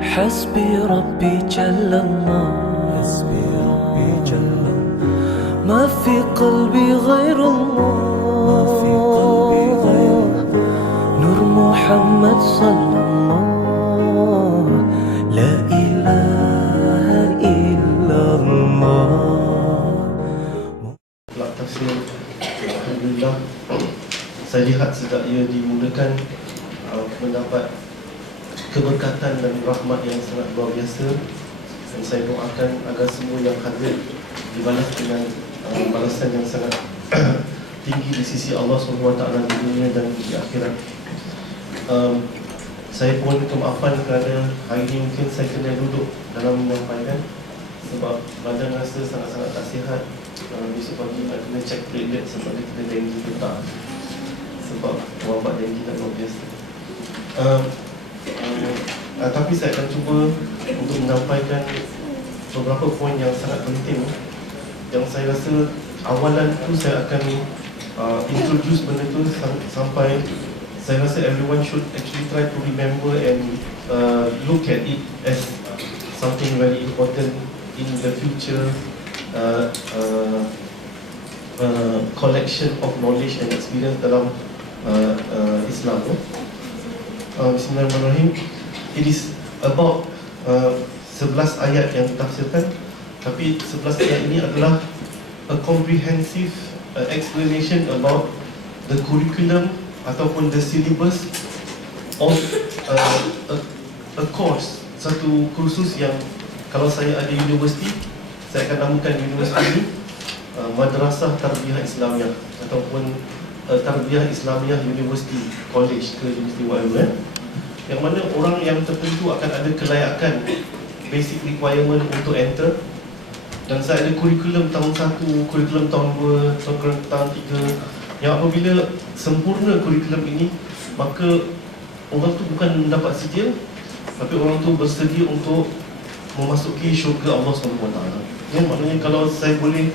حسبي ربي جل الله حسبي ربي جل الله ما في قلبي غير الله ما في قلبي غير الله نور محمد صلى الله لا إله إلا الله. Tafsir Alhamdulillah, saya lihat sejak ia dimulakan mendapat keberkatan dan rahmat yang sangat luar biasa, dan saya doakan agar semua yang hadir dibalas dengan balasan yang sangat tinggi di sisi Allah SWT di dunia dan di akhirat. Saya mohon kemaafan kerana hari ini mungkin saya kena duduk dalam menyampaikan sebab badan rasa sangat-sangat tak sihat. Besok pagi saya kena check platelet sebab dia kena denggi petang, sebab wabak denggi tak luar biasa. Tapi saya akan cuba untuk menyampaikan beberapa poin yang sangat penting yang saya rasa awalan tu saya akan introduce benda tu sampai saya rasa everyone should actually try to remember and look at it as something very important in the future collection of knowledge and experience dalam Islam. Bismillahirrahmanirrahim. It is about 11 ayat yang ditafsirkan, tapi 11 ayat ini adalah a comprehensive explanation about the curriculum ataupun the syllabus of a course, satu kursus yang kalau saya ada universiti, saya akan namakan universiti ini Madrasah Tarbiyah Islamiyah ataupun Tarbiyah Islamiyah University College ke University whatever, yang mana orang yang tertentu akan ada kelayakan basic requirement untuk enter. Dan saya ada kurikulum tahun 1, kurikulum tahun 2, kurikulum tahun 3, yang apabila sempurna kurikulum ini, maka orang tu bukan mendapat sijil, tapi orang tu bersedia untuk memasuki syurga Allah SWT. Ya, maknanya kalau saya boleh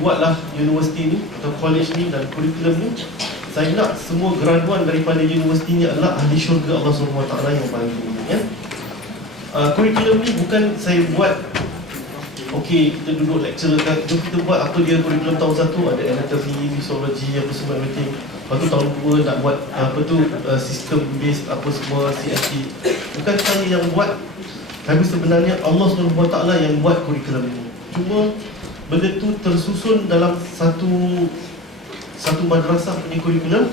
buatlah universiti ni atau college ni dan kurikulum ni, saya nak semua graduan daripada universiti ni adalah ahli syurga Allah SWT yang paling tinggi. Ya? Kurikulum ni bukan saya buat, okey kita duduk lecture kan, kita buat apa dia kurikulum tahun 1 ada anatomy, physiology, apa semua everything. Lepas tu tahun 2 nak buat apa tu system based apa semua CST. Bukan saya yang buat, tapi sebenarnya Allah SWT yang buat kurikulum ni. Cuma benda tu tersusun dalam satu madrasah punya kurikulum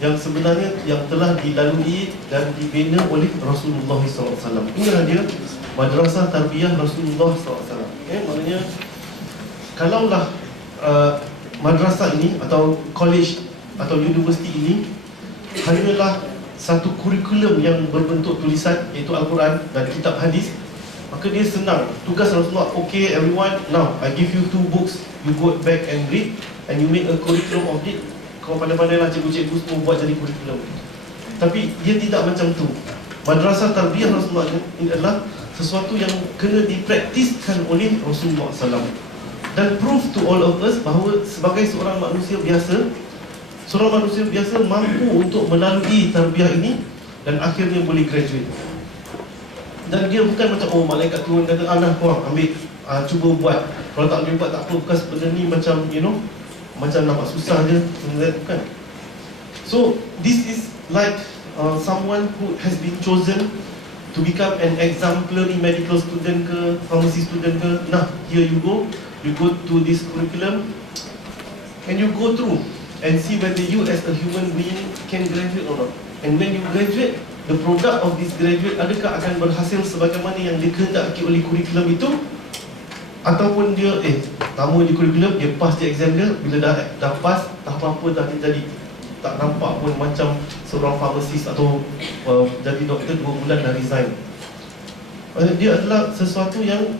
yang sebenarnya yang telah dilalui dan dibina oleh Rasulullah SAW. Inilah dia Madrasah Tarbiyah Rasulullah SAW. Maknanya kalaulah madrasah ini atau college atau universiti ini hanyalah satu kurikulum yang berbentuk tulisan, iaitu Al-Quran dan kitab hadis, maka dia senang. Tugas Rasulullah, okay everyone, now I give you 2 books, you go back and read and you make a curriculum of it. Kau pandai-pandai lah cikgu-cikgu semua buat jadi kurikulum. Tapi dia tidak macam tu. Madrasah Tarbiyah Rasulullah ini adalah sesuatu yang kena dipraktiskan oleh Rasulullah SAW, dan prove to all of us bahawa sebagai seorang manusia biasa, mampu untuk melalui tarbiyah ini dan akhirnya boleh graduate. Dan dia bukan macam malaikat turun kata korang ambil, cuba buat, kalau tak boleh buat tak apa, bekas benda ni macam macam nampak susah je, bukan. So this is like someone who has been chosen to become an exemplary medical student ke, pharmacy student ke. Nah, here you go to this curriculum and you go through and see whether you as a human being can graduate or not. And when you graduate, the product of this graduate adakah akan berhasil sebagaimana yang dikehendaki oleh kurikulum itu, ataupun dia nama di kurikulum, dia pass di exam dia, bila dah pass, tak apa-apa dah dia jadi tak nampak pun macam seorang pharmacist atau jadi doktor 2 bulan dah resign. Dia adalah sesuatu yang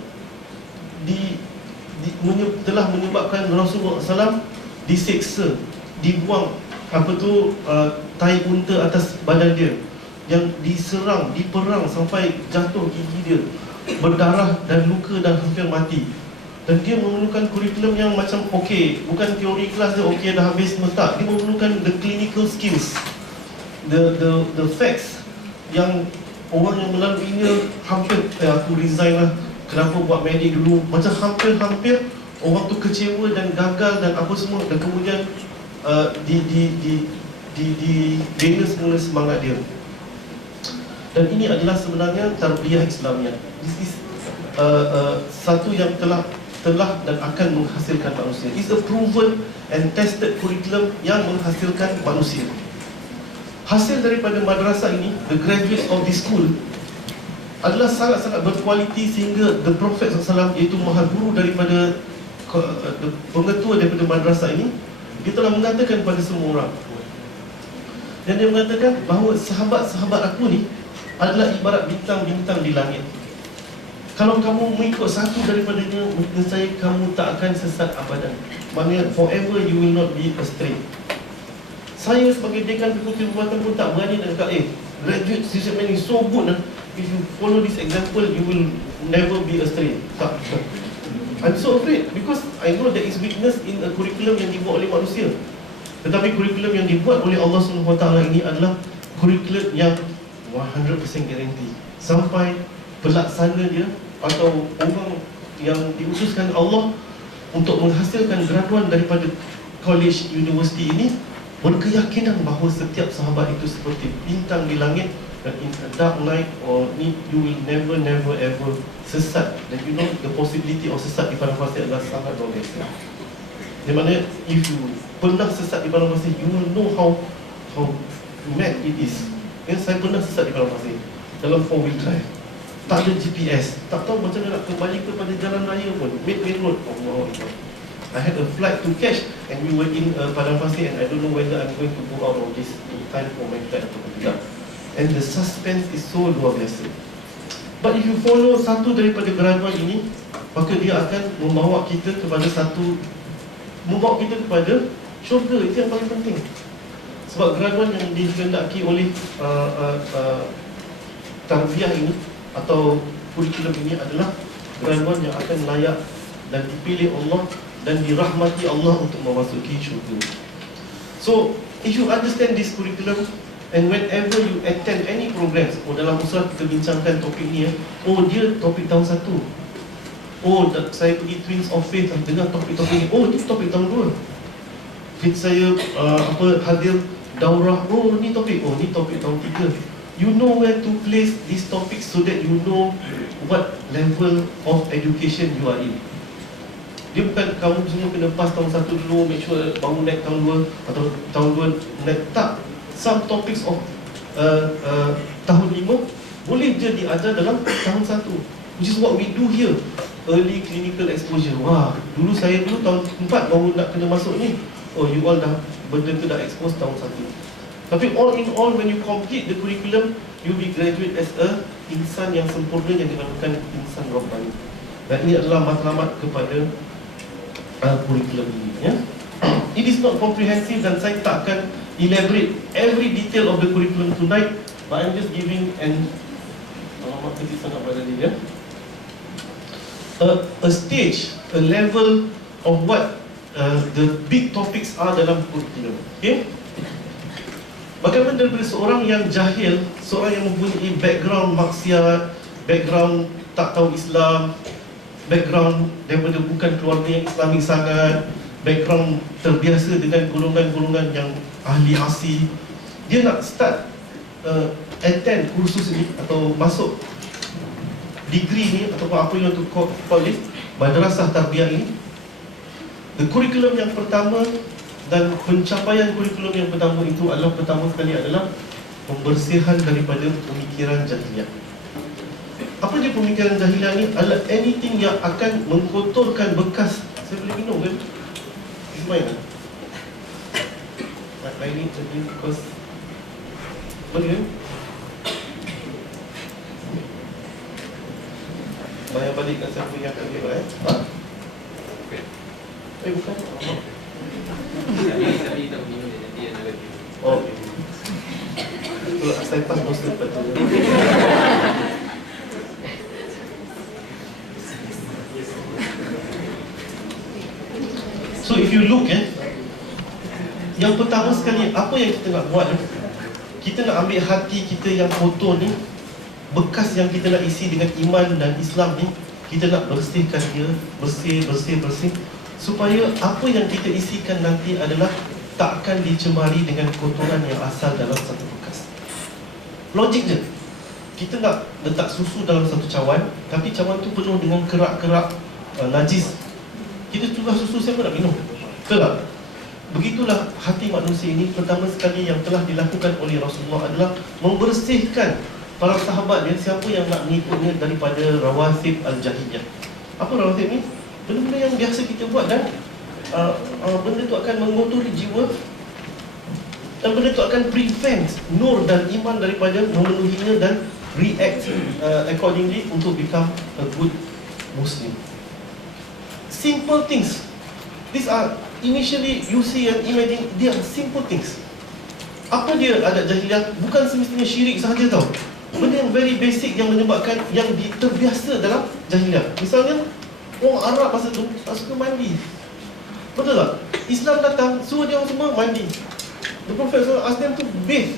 telah menyebabkan Rasulullah SAW diseksa, dibuang tai unta atas badan dia, yang diserang, diperang sampai jatuh gigi dia, berdarah dan luka dan hampir mati. Dan dia memerlukan kurikulum yang macam bukan teori kelas dia dah habis semua, tak. Dia memerlukan the clinical skills, the facts yang orang yang melaluinya hampir aku resign lah, kenapa buat medik dulu, macam hampir orang tu kecewa dan gagal dan apa semua, dan kemudian bina semula semangat dia. Dan ini adalah sebenarnya tarbiyah Islamiah. This is satu yang telah dan akan menghasilkan manusia. It's a proven and tested curriculum yang menghasilkan manusia. Hasil daripada madrasah ini, the graduates of this school, adalah sangat-sangat berkualiti sehingga the Prophet SAW, iaitu mahal guru daripada pengetua daripada madrasah ini, dia telah mengatakan kepada semua orang, dan dia mengatakan bahawa sahabat-sahabat aku ni adalah ibarat bintang-bintang di langit. Kalau kamu mengikut satu daripadanya, mungkin saya kamu tak akan sesat abadan. Maknanya forever you will not be astray. Saya sebagai dekan fakulti perubatan pun tak berani nak kata, graduate system ni so good, if you follow this example, you will never be astray. Tak. I'm so afraid because I know there is weakness in a curriculum yang dibuat oleh manusia. Tetapi curriculum yang dibuat oleh Allah SWT ini adalah curriculum yang 100% guarantee. Sampai pelaksana dia atau orang yang diutuskan Allah untuk menghasilkan graduan daripada college, university ini, berkeyakinan bahawa setiap sahabat itu seperti bintang di langit, dan in a dark night or need, you will never ever sesat. Dan you know the possibility of sesat di padang pasir adalah sangat luar biasa. Di mana if you pernah sesat di padang pasir, you will know how mad it is. Saya pernah sesat di padang pasir dalam 4-wheel drive, tak ada GPS, tak tahu macam mana nak kembali kepada jalan raya pun, main road. Allah Allah. I had a flight to catch and we were in Padang Pasir, and I don't know whether I'm going to go out of this in time for my flight atau tidak. And the suspense is so luar biasa. But if you follow satu daripada graduan ini, maka dia akan membawa kita kepada syurga. Itu yang paling penting. Sebab graduan yang dikehendaki oleh tarbiyah ini atau kurikulum ini adalah graduan yang akan layak dan dipilih Allah dan dirahmati Allah untuk memasuki syurga. So, if you understand this curriculum, and whenever you attend any programs, dalam Usrah kita bincangkan topik ni, dia topik tahun 1. Saya pergi Twins of Faith dengan topik-topik ni. Ini topik tahun 2. Fit saya hadir daurah, ni topik tahun 3. You know where to place these topics so that you know what level of education you are in. Dia bukan kamu semua kena pass tahun 1 dulu, make sure baru naik tahun 2 atau tahun 2 naik. Tak. Some topics of tahun 5 boleh je diajar dalam tahun 1, which is what we do here. Early clinical exposure. Dulu tahun 4 baru nak kena masuk ni. You all dah benda tu dah expose tahun 1. Tapi all in all, when you complete the curriculum, you be graduate as a insan yang sempurna, yang dinamakan insan Rabbani. Dan ini adalah matlamat kepada curriculum ini, ya. It is not comprehensive dan saya tak akan elaborate every detail of the curriculum tonight, but I'm just giving alamat kecil sangat pada dia, a stage, a level of what the big topics are dalam curriculum. Okay? Bagaimana daripada seorang yang jahil, seorang yang mempunyai background maksiat, background tak tahu Islam, background daripada bukan keluarga yang Islamik sangat, background terbiasa dengan golongan-golongan yang ahli asi, dia nak start attend kursus ni atau masuk degree ni atau apa yang tu call it, madrasah tarbiyah ini. The curriculum yang pertama dan pencapaian kurikulum yang pertama itu adalah, pertama sekali adalah pembersihan daripada pemikiran jahiliah. Apa dia pemikiran jahiliah ni? Adalah anything yang akan mengkotorkan bekas. Saya boleh minum kan? It's mine lah. I need to drink because boleh kan? Bayar balikkan siapa yang akan dia lah bukan? Tapi tak minum dia nak lagi. Okay. Saya pas poster betul. So if you look yang pertama sekali, apa yang kita nak buat? Kita nak ambil hati kita yang kotor ni, bekas yang kita nak isi dengan iman dan Islam ni, kita nak bersihkan dia, bersih, supaya apa yang kita isikan nanti adalah takkan dicemari dengan kotoran yang asal dalam satu bekas. Logik je. Kita nak letak susu dalam satu cawan, tapi cawan tu penuh dengan kerak-kerak najis. Kita tukar susu, siapa nak minum? Betul tak? Begitulah hati manusia ini. Pertama sekali yang telah dilakukan oleh Rasulullah adalah membersihkan para sahabat dia, siapa yang nak mengikutnya daripada rawatib al-jahiliyah. Apa rawatib ni? Benda-benda yang biasa kita buat dan benda tu akan mengotori jiwa, dan benda tu akan prevent nur dan iman daripada memenuhinya dan react accordingly untuk become a good Muslim. Simple things. These are initially you see and imagine, they are simple things. Apa dia adat jahiliah? Bukan semestinya syirik sahaja tau. Benda yang very basic yang menyebabkan yang terbiasa dalam jahiliah. Misalnya orang Arab masa tu tak suka mandi. Betul tak? Islam datang, suruh dia orang semua mandi. The Prophet asked them to bathe.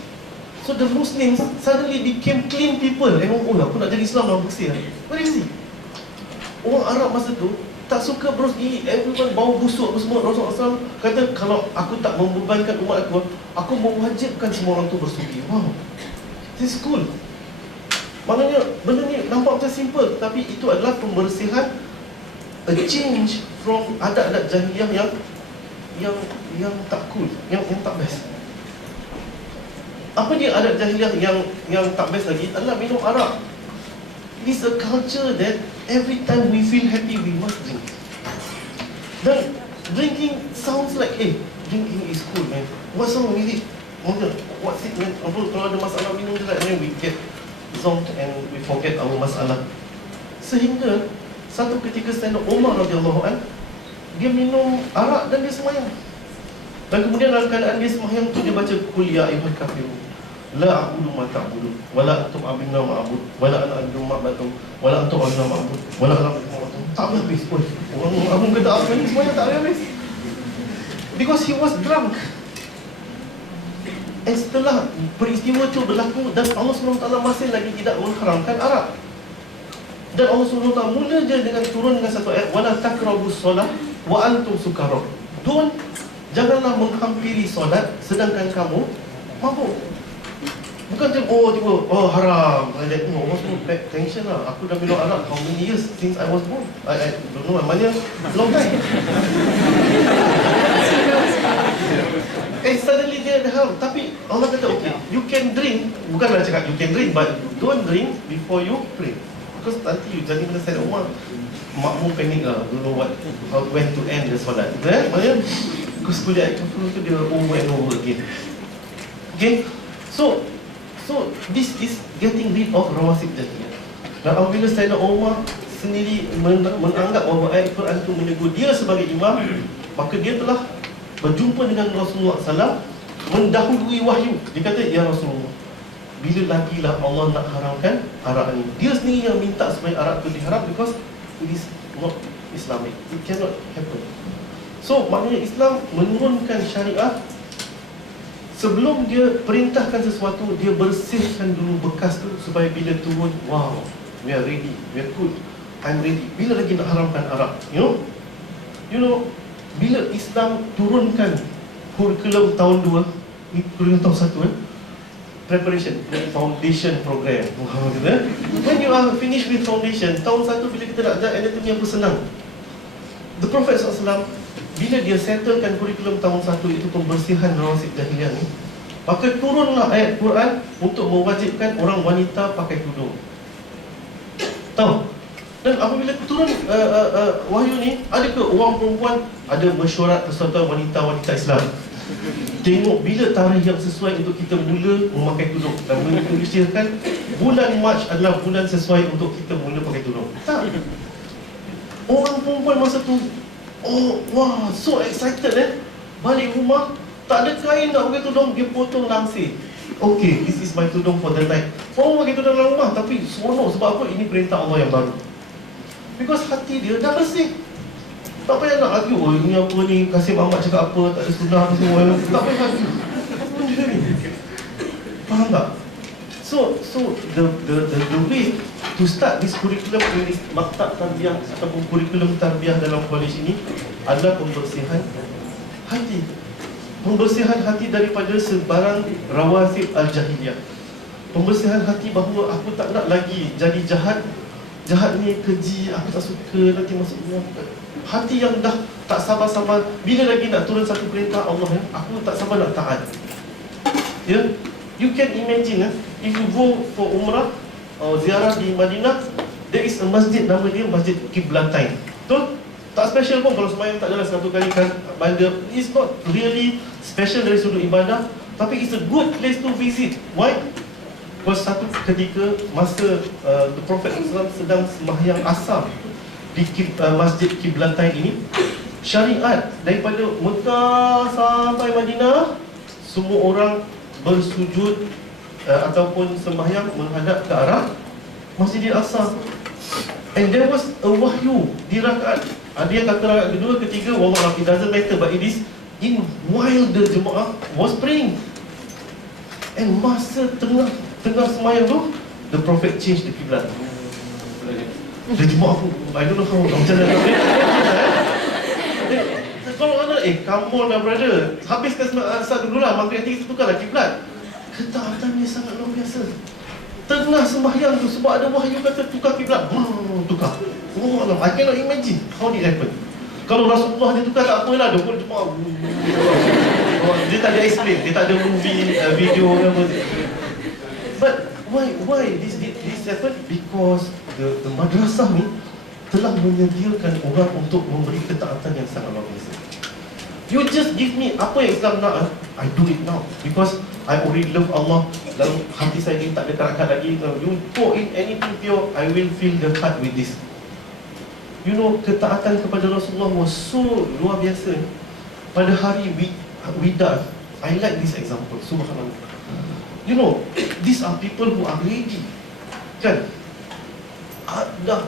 So the Muslims suddenly became clean people. Oh, aku nak jadi Islam nak bersih. Very easy. Orang Arab masa tu tak suka bersih, everyone bau busuk apa semua. Rasulullah SAW kata, kalau aku tak membebankan umat aku mewajibkan semua orang tu bersuci. Wow, this is cool. Maknanya benda ni nampak macam simple, tapi itu adalah pembersihan, a change from adat-adat jahiliah yang tak cool, yang tak best. Apa dia adat jahiliah yang tak best lagi? Adalah minum arak. It is a culture that every time we feel happy, we must drink. Dan drinking sounds like, drinking is cool, man. What's wrong with it? What's it, man? Kalau ada masalah minum je lah, and then we get zonked and we forget our masalah. Sehingga satu ketika Sayyidina Umar radhiyallahu an, dia minum arak dan dia semayang. Dan kemudian dalam keadaan dia semayang tu, dia baca qul ya ayyuhal kafirun la a'budu ma ta'budun wala antum abiduna ma a'bud wala ana abidu ma ba'tum wala antum abiduna ma a'bud wala ana abidu ma ba'tum. Tak habis pun. Orang abang kata apa ni semuanya tak habis. Because he was drunk. Dan setelah peristiwa itu berlaku dan Allah SWT masih lagi tidak mengharamkan arak. Dan Allah SWT mula je dengan turun dengan satu ayat, wala taqrabus solat wa antum sukara. Janganlah menghampiri solat sedangkan kamu mabuk. Bukan macam haram. Allah semua pay attention lah. Aku dah minum arak how many years since I was born? I don't know, maknanya long time. Suddenly dia ada hal. Tapi Allah kata okay, you can drink. Bukanlah cakap you can drink, but don't drink before you pray. Because nanti you jadi macam Sayyidina Umar, makmum panik lah, don't know when to end the solat. Maknanya because kuliah itu dia over and over again. Okay, so this is getting rid of rawatib jahiliyah. Dan apabila Sayyidina Umar sendiri menganggap bahawa ayat Quran itu menegur dia sebagai imam, maka dia telah berjumpa dengan Rasulullah SAW, mendahului wahyu. Dia kata, ya Rasulullah, bila lagi lah Allah nak haramkan arak ni? Dia sendiri yang minta supaya arak itu diharam, because it is not Islamic. It cannot happen. So maknanya Islam menurunkan syariat. Sebelum dia perintahkan sesuatu, dia bersihkan dulu bekas tu, supaya bila turun, wow, we are ready, we are good, I'm ready. Bila lagi nak haramkan arak? You know, bila Islam turunkan kurikulum tahun 2, kurikulum tahun 1, preparation, foundation program. When you are finished with foundation, tahun 1 bila kita nak ajar anatomy yang senang. The Prophet SAW, bila dia settlekan kurikulum tahun 1 itu pembersihan rawatib jahiliah ni, maka turunlah ayat Quran untuk mewajibkan orang wanita pakai tudung. Tahu? Dan apabila turun wahyu ni, ada ke orang perempuan ada mesyuarat persatuan wanita-wanita Islam? Tengok bila tarikh yang sesuai untuk kita mula memakai tudung, dan menunjukkan bulan Mac adalah bulan sesuai untuk kita mula pakai tudung. Tak. Orang perempuan masa tu, wah, so excited balik rumah, tak ada kain nak pakai tudung, dia potong langsir. Okay, this is my tudung for the night. Orang pakai tudung dalam rumah, tapi seronok. Sebab apa? Ini perintah Allah yang baru. Because hati dia dah bersih. Tak payah nak argue, ini apa ni, Kasih Muhammad cakap apa, tak ada sunnah apa semua. Tak payah argue. Faham tak? So the way to start this curriculum in this maktab tarbiyah ataupun kurikulum tarbiyah dalam kolej ini adalah pembersihan hati. Pembersihan hati daripada sebarang rawatib al-jahiliyah. Pembersihan hati bahawa aku tak nak lagi jadi jahat. Jahat ni keji, aku tak suka nanti masuk neraka. Hati yang dah tak sabar-sabar, bila lagi nak turun satu perintah Allah ya, aku tak sabar nak taat. Ya, you can imagine if you go for umrah or ziarah di Madinah, there is a masjid, nama dia Masjid Qiblatain. Betul? Tak special pun kalau sembahyang tak jalan satu kali kan banda. It's not really special dari sudut ibadah, tapi it's a good place to visit. Why? Because satu ketika masa the Prophet SAW sedang sembahyang asar di Masjid Qiblatain ini, syariat daripada Mekah sampai Madinah, semua orang bersujud ataupun sembahyang menghadap ke arah Masjidil Aqsa. And there was a wahyu di rakaat. Ada yang kata rakaat kedua, ketiga, wallah it doesn't matter, but it is in while the jemaah was praying. And masa tengah sembahyang tu, the Prophet changed the kiblat. The jemaah aku, I don't know how macam mana. Kalau ada, come on lah brother, habiskan asar dulu lah, maghrib nanti kita tukarlah kiblat. Ketaatannya sangat luar biasa. Tengah sembahyang tu, sebab ada wahyu kata tukar kiblat, tukar. Oh Allah, I cannot imagine how it happen. Kalau Rasulullah dia tukar tak apalah, dia pun cuma dia tak ada explain, dia tak ada movie, video apa. But why this happen? Because the madrasah ni telah menyediakan orang untuk memberi ketaatan yang sangat luar biasa. You just give me apa yang Islam nak, I do it now because I already love Allah. Lalu hati saya ni tak ada karat lagi. You pour in anything pure, I will fill the heart with this. You know, ketaatan kepada Rasulullah was so luar biasa. Pada hari Wida, I like this example. Subhanallah. You know, these are people who are ready. Kan? Dah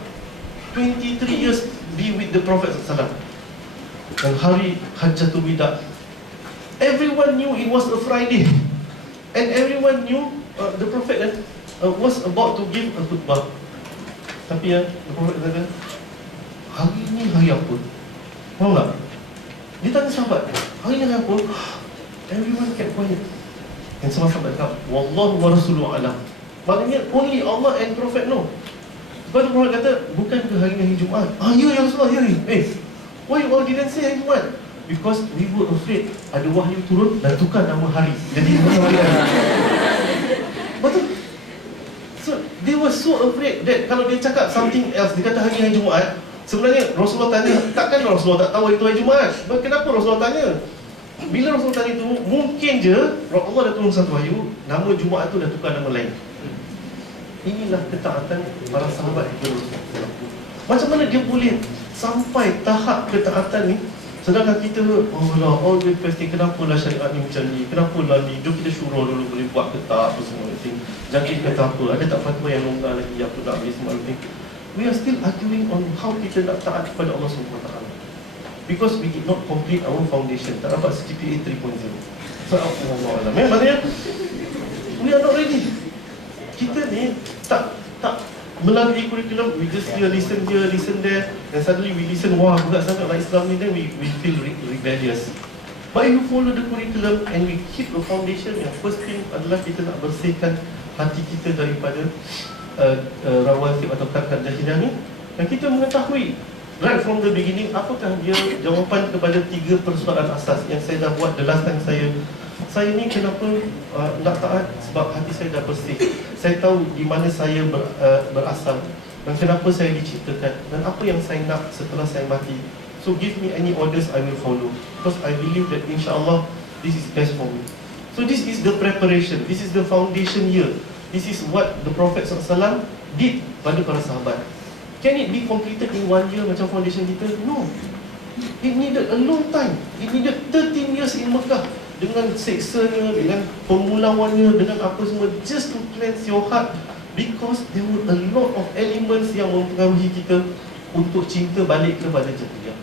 23 years be with the Prophet SAW. Dan hari Hajjatul Wida, everyone knew it was a Friday. And everyone knew the Prophet was about to give a khutbah. Tapi the Prophet kata, hari ni hari apa? Faham tak? Dia tanya sahabat, hari ni hari apa? Everyone kept quiet. Dan semua sahabat kata, Wallahu wa rasuluhu alam. Maknanya only Allah and Prophet know. Lepas tu Prophet kata, bukan ke hari ni hari Jumaat? Ya ya Rasulullah, ya. Why you all didn't say hari Jumaat? Because we were afraid ada wahyu turun dan tukar nama hari. Jadi hari betul? So they were so afraid that kalau dia cakap something else, dia kata hari Jumaat, sebenarnya Rasulullah tanya, takkan Rasulullah tak tahu itu hari Jumaat? Kenapa Rasulullah tanya? Bila Rasulullah tanya itu, mungkin je Allah dah turun satu wahyu, nama Jumaat tu dah tukar nama lain. Inilah ketaatan para sahabat itu. Macam mana dia boleh sampai tahap ketaatan ni? Sedangkan kita, Allah, all the question, kenapalah syariat ni macam ni? Kenapalah ni? Jom kita syurah dulu, boleh buat ke tak, apa semua thing. Jangan kata apa, ada tak fatwa yang longgar lagi, apa tak habis semua thing. We are still arguing on how kita nak taat kepada Allah SWT. Because we did not complete our foundation. Tak dapat CGPA 3.0. So, Allah, maknanya, we are not ready. Kita ni tak melalui kurikulum, we just listen here, listen there, and suddenly we listen, wah, berat sangat lah Islam ni, then we feel rebellious. But if you follow the curriculum and we keep a foundation, yang first thing adalah kita nak bersihkan hati kita daripada rawatib atau kata jahiliah ni, dan kita mengetahui right from the beginning apakah dia jawapan kepada 3 persoalan asas yang saya dah buat the last time saya ni kenapa nak taat, sebab hati saya dah bersih. Saya tahu di mana saya berasal dan kenapa saya diciptakan dan apa yang saya nak setelah saya mati. So give me any orders, I will follow, because I believe that insyaAllah this is best for me. So this is the preparation, this is the foundation year. This is what the Prophet SAW did pada para sahabat. Can it be completed in 1 year macam foundation kita? No. It needed a long time. It needed 13 years in Mekah, dengan seksanya, dengan pemulawannya, dengan apa semua, just to cleanse your heart, because there were a lot of elements yang mempengaruhi kita untuk cinta balik kepada jahiliyah.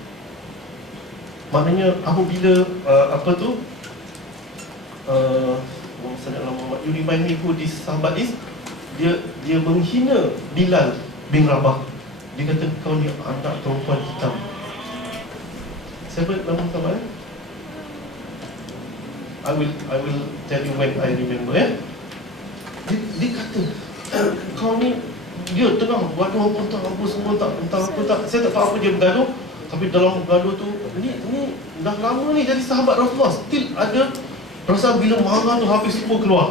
Maknanya apabila apa tu you remind me who this sahabat is, dia menghina Bilal bin Rabah. Dia kata kau ni anak perempuan hitam. Siapa nama kamu? I will tell you when I remember. Dia kata kau ni, dia tengah gaduh apa semua entah apa tak. Saya tak tahu apa dia bergaduh. Tapi dalam bergaduh tu, ni dah lama ni jadi sahabat Rasulullah. Still ada rasa bila marah tu habis semua keluar.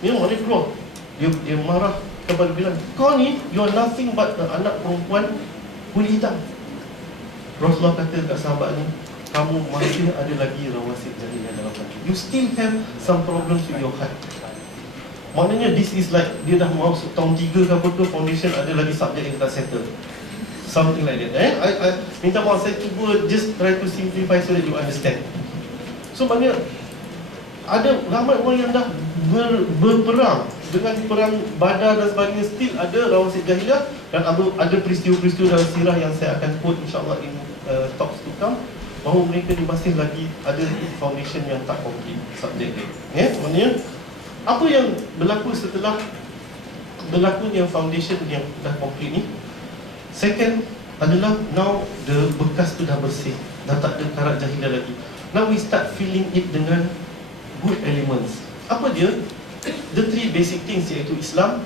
Memang dia keluar. Dia marah kepada Bilal. Kau ni, you are nothing but anak perempuan kulit hitam. Rasulullah kata kat sahabat ni, kamu masih ada lagi rawasib jahiliyah dalam hati. You still have some problems with your heart. Maknanya this is like dia dah mau tahun 3 ke apa tu, foundation ada lagi subjek yang tak settle. Something like that. I minta maaf, saya cuba just try to simplify so that you understand. So maknanya ada ramai orang yang dah berperang dengan perang Badar dan sebagainya, still ada rawasib jahiliyah. Dan ada peristiwa-peristiwa dalam sirah yang saya akan quote insyaAllah in talks to come, bahawa mereka ni masih lagi ada foundation yang tak complete subjek dia. Maknanya apa yang berlaku setelah berlakunya foundation yang dah complete ni? Second adalah now the bekas tu dah bersih, dah tak ada karat jahiliyah lagi. Now we start filling it dengan good elements. Apa dia? The three basic things, iaitu Islam,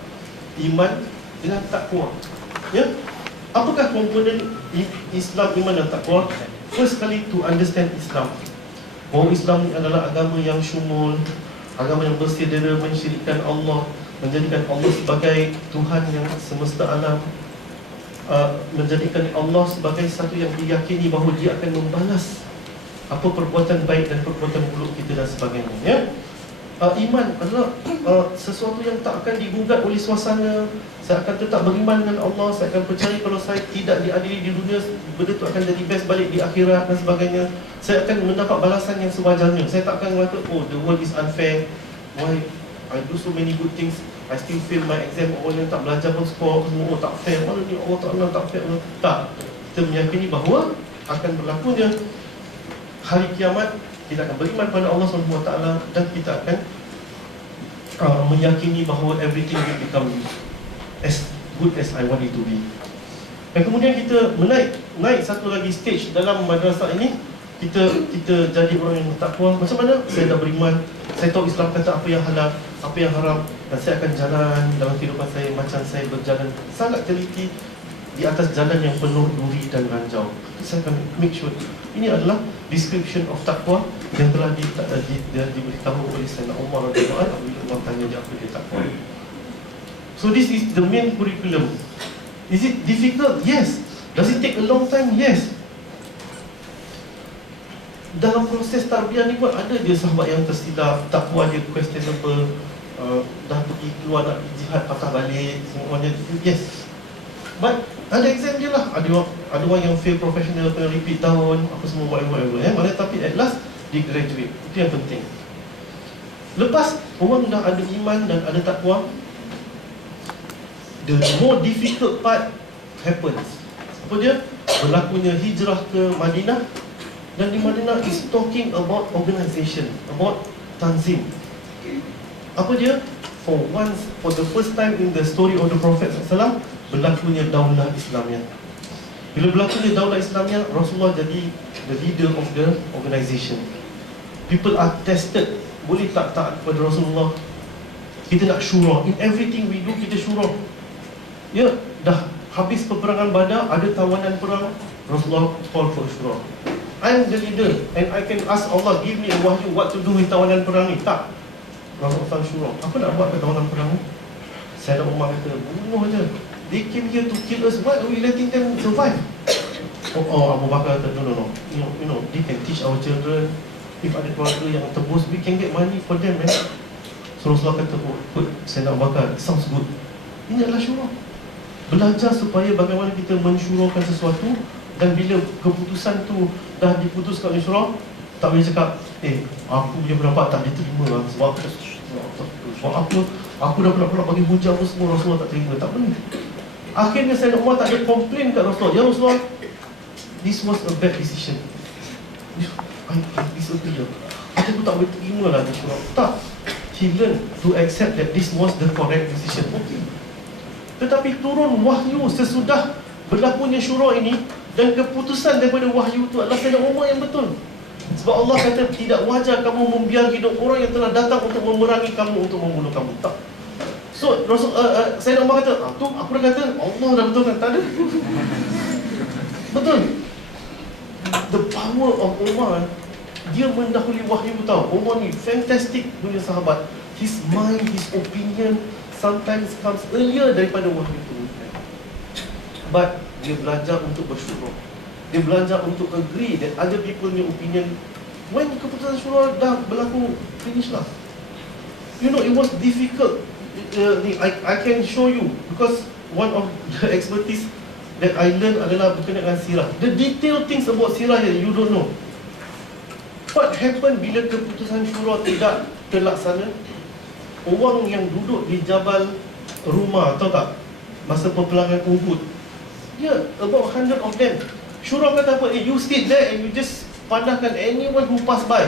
iman dengan takwa. Ya? Apakah komponen Islam, iman dan takwa? First kali, to understand Islam, bahawa Islam ni adalah agama yang syumul, agama yang bersih dari mensyirikkan Allah, menjadikan Allah sebagai Tuhan yang semesta alam, menjadikan Allah sebagai satu yang diyakini bahawa dia akan membalas apa perbuatan baik dan perbuatan buruk kita dan sebagainya. Ya? Iman adalah sesuatu yang tak akan digugat oleh suasana. Saya akan tetap beriman dengan Allah. Saya akan percaya kalau saya tidak diadili di dunia, benda itu akan jadi best balik di akhirat dan sebagainya. Saya akan mendapat balasan yang sewajarnya. Saya tak akan kata, oh the world is unfair, why I do so many good things, I still fail my exam. Orang yang tak belajar pun skor semua, oh tak fair, mana ni Allah Ta'ala tak fair. Tak, kita meyakini bahawa akan berlakunya hari kiamat. Kita akan beriman pada Allah SWT dan kita akan meyakini bahawa everything will become as good as I want it to be. Dan kemudian kita naik satu lagi stage dalam madrasah ini. Kita jadi orang yang takwa. Macam mana? Saya dah beriman, saya tahu Islam kata apa yang halal, apa yang haram, dan saya akan jalan dalam kehidupan saya macam saya berjalan sangat teliti di atas jalan yang penuh duri dan ranjau. Saya akan make sure ini adalah description of taqwa yang telah diberitahu oleh Sayyidina Umar radhiyallahu anhu bila orang tanya dia apa dia takwa. So this is the main curriculum. Is it difficult? Yes. Does it take a long time? Yes. Dalam proses tarbiyah ni pun ada dia sahabat yang tersilap, takwa dia questionable, dah pergi keluar nak jihad patah balik semuanya. Yes. But ada exam je lah. Ada orang yang fail professional, kena repeat tahun, apa semua, whatever. Mana tapi at last dia graduate. Itu yang penting. Lepas orang dah ada iman dan ada takwa, the more difficult part happens. Apa dia? Berlakunya hijrah ke Madinah. Dan di Madinah is talking about organisation, about tanzim. Apa dia? For the first time in the story of the Prophet SAW, berlakunya daulah Islamiyah. Bila berlakunya daulah Islamiyah, Rasulullah jadi the leader of the organisation. People are tested. Boleh tak taat kepada Rasulullah? Kita nak syura. In everything we do, kita syura. Ya, dah habis peperangan Badar, ada tawanan perang, Rasulullah call for syura. I'm the leader and I can ask Allah, give me a wahyu what to do with tawanan perang ni. Tak, Rasulullah syura. Apa nak buat ke tawanan perang ni? Sayyidina Umar kata, bunuh je. They came here to kill us. Why are we letting them survive? Abu Bakar kata, no. You know, they can teach our children. If ada keluarga yang tebus, we can get money for them, man. So Rasulullah kata, oh, Sayyidina Abu Bakar, sounds good. Ini adalah syura. Belajar supaya bagaimana kita mensyurakan sesuatu. Dan bila keputusan tu dah diputuskan oleh syura, tak boleh cakap, aku punya pendapat tak diterima lah. Sebab aku dah pernah bagi hujah apa semua, Rasulullah tak terima. Tak boleh. Akhirnya Sayyidina Umar tak ada komplain kat Rasulullah. Ya Rasulullah, this was a bad decision. I disagree. Aku tak boleh terima lah ni syura. Tak. he learned to accept that this was the correct decision. Okay. Tetapi turun wahyu sesudah berlakunya syura ini, dan keputusan daripada wahyu itu adalah Sayyidina Umar yang betul. Sebab Allah kata tidak wajar kamu membiarkan hidup orang yang telah datang untuk memerangi kamu, untuk membunuh kamu. Tak. So Sayyidina Umar kata, tu aku dah kata Allah dah betul kan? Tak ada. Betul. The power of Umar, dia mendahului wahyu tau. Umar ni fantastic punya sahabat. His mind, his opinion sometimes comes earlier daripada wahyu tu. But dia belajar untuk bersyukur. Dia belajar untuk agree that other people punya opinion. When keputusan syura dah berlaku, finish lah. You know, it was difficult. I can show you, because one of the expertise that I learned adalah berkenaan dengan sirah. The detailed things about sirah that you don't know. What happened bila keputusan syura tidak terlaksana? Orang yang duduk di Jabal Rumah, tahu tak? Masa peperangan Uhud, dia about 100 of them. Syura kata apa? You sit there and you just pandangkan anyone who pass by.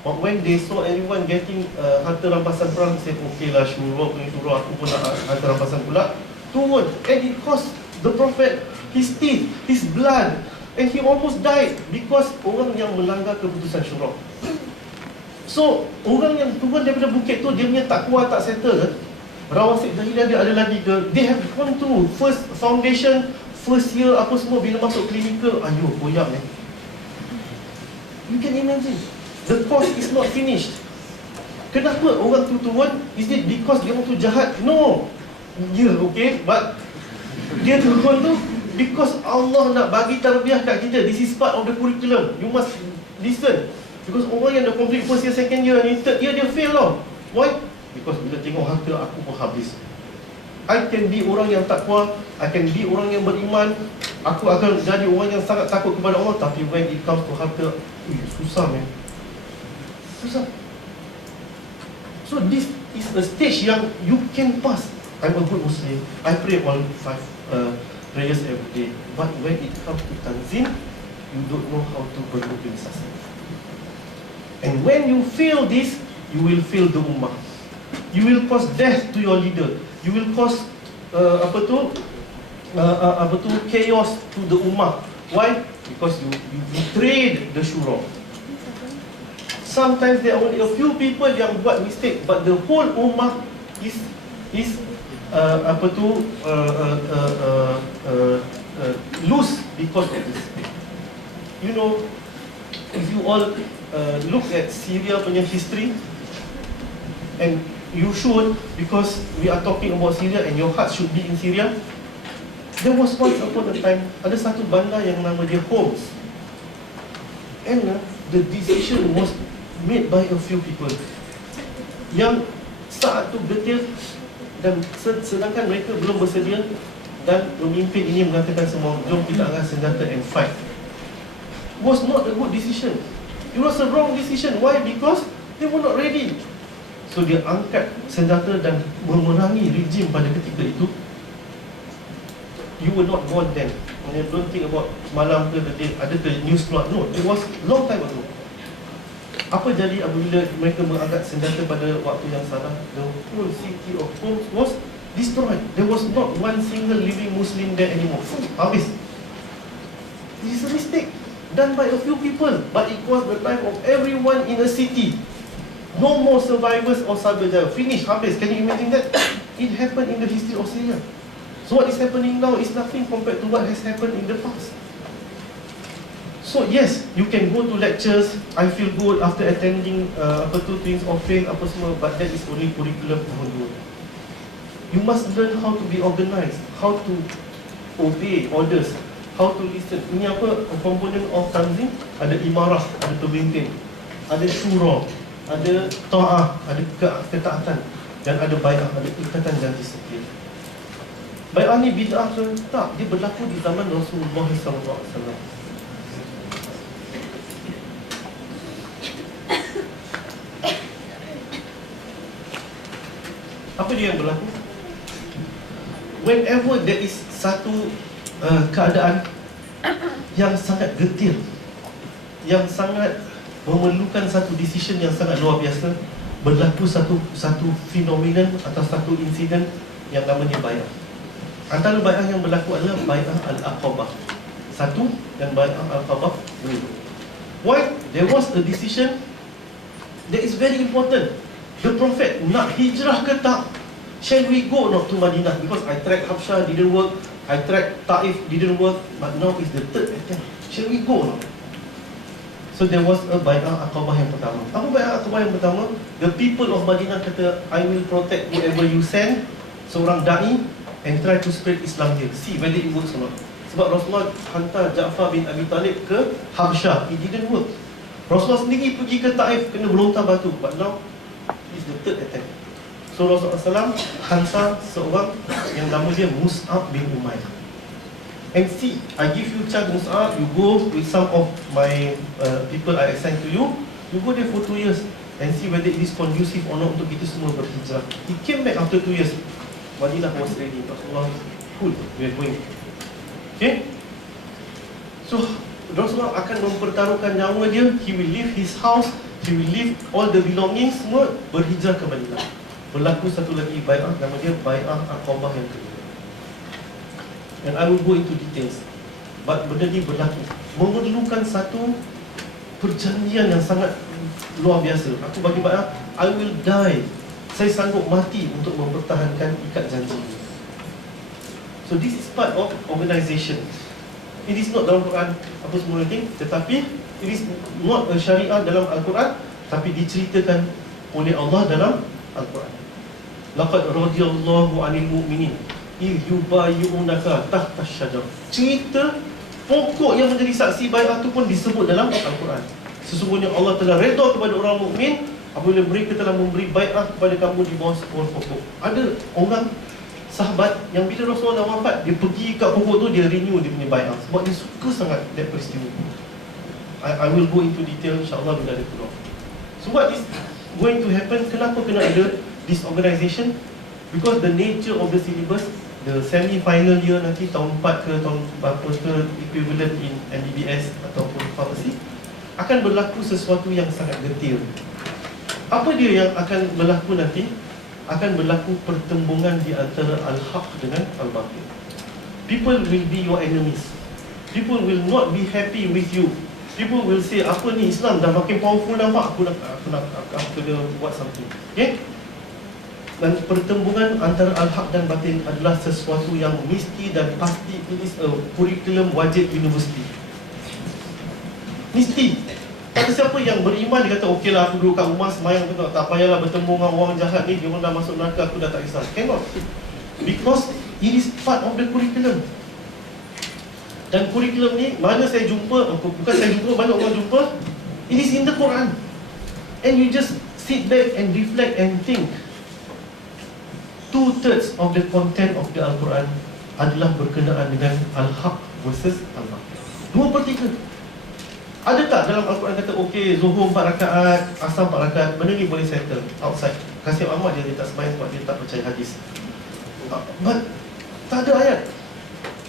But when they saw everyone getting harta rampasan perang, they said, okay lah, syura punya syura, aku pun nak harta rampasan pula. Turun. And it cost the Prophet his teeth, his blood, and he almost died because orang yang melanggar keputusan syura. So, orang yang turun daripada bukit tu, dia punya takwa tak settle kan? Rawasib Jahiliyah dia ada lagi ke? They have gone through first foundation, first year, apa semua. Bila masuk clinical, ayo, koyak ni. You can imagine, the course is not finished. Kenapa orang tu turun? Is it because dia orang tu jahat? No. Yeah, okay, but dia turun tu because Allah nak bagi tarbiyah kat kita. This is part of the curriculum. You must listen. Because orang yang dah complete first year, second year, and third year, dia fail tau. Why? Because bila tengok harta, aku pun habis. I can be orang yang takwa, I can be orang yang beriman, aku akan jadi orang yang sangat takut kepada Allah. Tapi when it comes to harta, susah man. Susah. So this is a stage yang you can pass. I'm a good Muslim, I pray all 5 prayers every day. But when it comes to tanzim, you don't know how to berorganisasi. And when you fail this, you will fail the ummah. You will cause death to your leader. You will cause chaos to the ummah. Why? Because you betrayed the syura. Sometimes there are only a few people yang buat mistake, but the whole ummah is lose because of this. You know, if you all look at Syria punya history, and you should, because we are talking about Syria and your heart should be in Syria. There was once upon a time, ada satu bandar yang nama dia Homs, and the decision was made by a few people yang saat tu getir, dan sedangkan mereka belum bersedia, dan pemimpin ini mengatakan semua, jom kita angkat senjata and fight. Was not a good decision. It was a wrong decision. Why? Because they were not ready. So dia angkat senjata dan memerangi rejim pada ketika itu. You were not born then. And don't think about malam ke ada ke news keluar. No, it was long time ago. Apa jadi apabila mereka mengangkat senjata pada waktu yang salah? The whole city of Homs was destroyed. There was not one single living Muslim there anymore. Habis. This is a mistake done by a few people, but it was the time of everyone in a city. No more survivors or Sabah. Finish, habis. Can you imagine that? It happened in the history of Syria. So what is happening now is nothing compared to what has happened in the past. So yes, you can go to lectures. I feel good after attending Twins of Faith, apa semua, but that is only curriculum tahun 2. You must learn how to be organized, how to obey orders, how to listen. Ini apa komponen of tanzim? Ada imarah, ada pemimpin, ada syura, ada ta'ah, ada ketaatan, dan ada bai'ah, ada ikatan janji setia. Bai'ah ni bid'ah ke? Tak, dia berlaku di zaman Rasulullah SAW. Apa dia yang berlaku? Whenever there is satu keadaan yang sangat getir, yang sangat memerlukan satu decision yang sangat luar biasa, berlaku satu fenomena atau satu insiden yang namanya bai'ah. Antara bai'ah yang berlaku adalah bai'ah Al-Aqabah. Satu, dan bai'ah Al-Aqabah 2. Why? There was a decision that is very important. The Prophet nak hijrah ke tak? Shall we go not to Madinah? Because I tried Habsyah, didn't work. I tried Taif, didn't work. But now is the third attempt. Shall we go not? So there was a bai'ah Aqabah yang pertama. Apa bai'ah Aqabah yang pertama? The people of Madinah kata, I will protect whoever you send, seorang da'i, and try to spread Islam here. See whether it works or not. Sebab Rasulullah hantar Ja'far bin Abi Talib ke Habsyah. It didn't work. Rasulullah sendiri pergi ke Taif, kena berlontar batu. But now, it's the third attempt. So Rasulullah SAW hantar seorang yang nama dia Mus'ab bin Umair. And see, I give you chance Mus'ab, you go with some of my people I assign to you. You go there for 2 years and see whether it is conducive or not untuk kita semua berhijrah. He came back after 2 years. Madinah was ready. Rasulullah, cool, we are going. Okay? So Rasulullah akan mempertaruhkan nyawa dia. He will leave his house, he will leave all the belongings, semua berhijrah ke Madinah. Berlaku satu lagi bai'ah, nama dia bai'ah Aqabah yang kedua. And I will go into details. But benda ni berlaku, memerlukan satu perjanjian yang sangat luar biasa. Aku bagi bai'ah, I will die, saya sanggup mati untuk mempertahankan ikat janji ini. So this is part of organisation. It is not dalam Quran apa semua lagi, tetapi it is not a syariah dalam Al-Quran, tapi diceritakan oleh Allah dalam Al-Quran. Laqad radiyallahu 'anil mu'minin idh yubayyi'unaka tahta asy-syajar. Cerita pokok yang menjadi saksi bai'ah itu pun disebut dalam Al-Quran. Sesungguhnya Allah telah redha kepada orang mukmin apabila mereka telah memberi bai'ah kepada kamu di bawah sebuah pokok. Ada orang sahabat yang bila Rasulullah dah wafat, dia pergi kat pokok tu, dia renew dia punya bai'ah sebab dia suka sangat that peristiwa. I will go into detail insyaAllah bila ada peluang. So what is going to happen? Kenapa kena ada this organisation? Because the nature of the syllabus, the semi-final year nanti tahun 4 ke tahun berapa ke equivalent in MBBS ataupun pharmacy, akan berlaku sesuatu yang sangat getir. Apa dia yang akan berlaku nanti? Akan berlaku pertembungan di antara Al-Haq dengan Al-Batil. People will be your enemies. People will not be happy with you. People will say, apa ni Islam dah makin powerful nampak, aku kena buat something. Okay? Dan pertembungan antara Al-Haq dan Batil adalah sesuatu yang mesti dan pasti. It is a curriculum wajib universiti. Mesti. Ada siapa yang beriman, dia kata, okey lah aku duduk kat rumah semayang, tak payahlah bertemu dengan orang jahat ni, dia orang dah masuk neraka, aku dah tak risau. Cannot. Because it is part of the curriculum. Dan curriculum ni, mana saya jumpa, bukan saya jumpa, banyak orang jumpa, it is in the Quran. And you just sit back and reflect and think. 2/3 of the content of the Al-Quran adalah berkenaan dengan Al-Haq versus Al-Batil. 2/3. Ada tak dalam Al-Quran kata, okey, Zuhur 4 rakaat, Asar 4 rakaat, benda ni boleh settle outside. Kasih Ahmad dia tak sembahyang sebab dia tak percaya hadis. But tak ada ayat.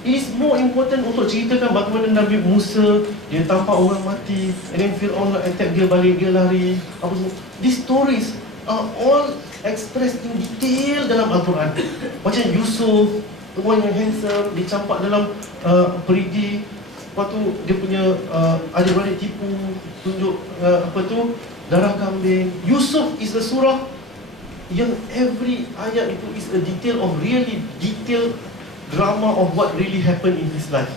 It is more important untuk ceritakan bagaimana Nabi Musa, dia tampak orang mati, and then Fir'aun nak attack dia balik, dia lari, apa semua. These stories are all expressed in detail dalam Al-Quran. Macam Yusuf, orang yang handsome, dicampak dalam perigi. Lepas tu dia punya adik-beradik tipu, tunjuk darah kambing. Yusuf is a surah yang every ayat itu is a detail of really detailed drama of what really happened in his life.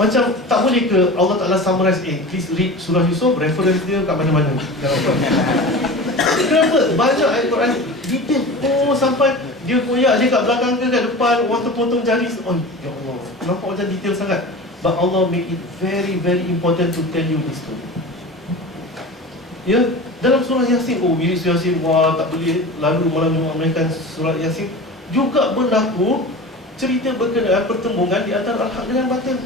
Macam tak boleh ke Allah Ta'ala summarize, please read surah Yusuf, reference dia kat mana-mana. Kenapa? Banyak ayat Quran detail. Sampai dia koyak dia kat belakang ke kat depan, orang terpotong jari. Ya Allah, nampak macam detail sangat. But Allah make it very very important to tell you this story. Ya, dalam surah Yasin, wirid surah Yasin, wah tak boleh lalu malam mengamalkan surah Yasin. Juga berlaku cerita berkenaan pertembungan di antara Al-Haq dengan Batil.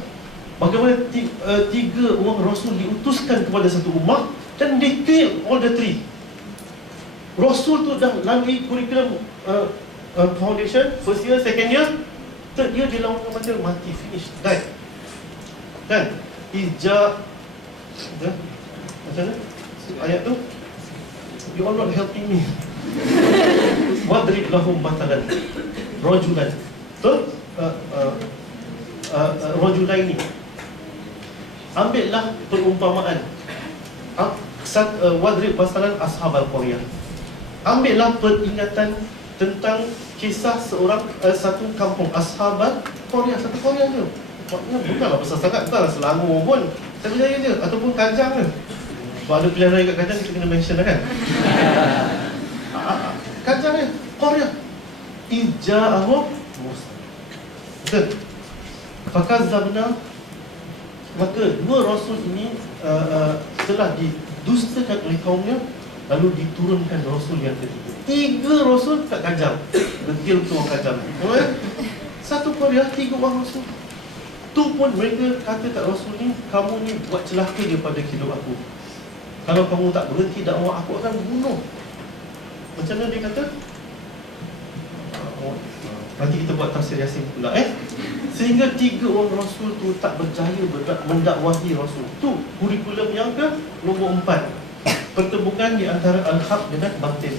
Bagaimana 3 orang Rasul diutuskan kepada satu ummah dan they fail all the 3. Rasul tu dah lalui kurikulum foundation, first year, second year, third year dia lawan dengan Batil, mati, finish, die. Kan? Macam mana ayat tu? You are not helping me. Wadrib lahum matalan rajulan. Betul? Rajulaini. Ambillah perumpamaan. Wadrib masalan ashabal qaryah. Ambillah peringatan tentang kisah satu kampung, ashabal qaryah, satu qaryah je. Maknanya bukanlah besar sangat, bukanlah Selangor pun, Sriwijaya je, ataupun Kajang je. Sebab ada pilihan lain kat Kajang, kita kena mention lah kan. Kajang je, qaryah. Ija'ahum betul. Fakazzabna, maka dua rasul ini telah didustakan oleh kaumnya, lalu diturunkan rasul yang ketiga. 3 rasul kat Kajang, detail tu orang Kajang. Satu qaryah, 3 orang rasul. Tu pun mereka kata kat rasul ni, kamu ni buat celaka daripada hidup aku. Kalau kamu tak berhenti dakwah, aku akan bunuh. Macam mana dia kata? Nanti kita buat tafsir Yasin pula Sehingga 3 orang rasul tu tak berjaya mendakwahi rasul. Tu kurikulum yang ke nombor 4, pertemuan di antara al-haq dengan batil.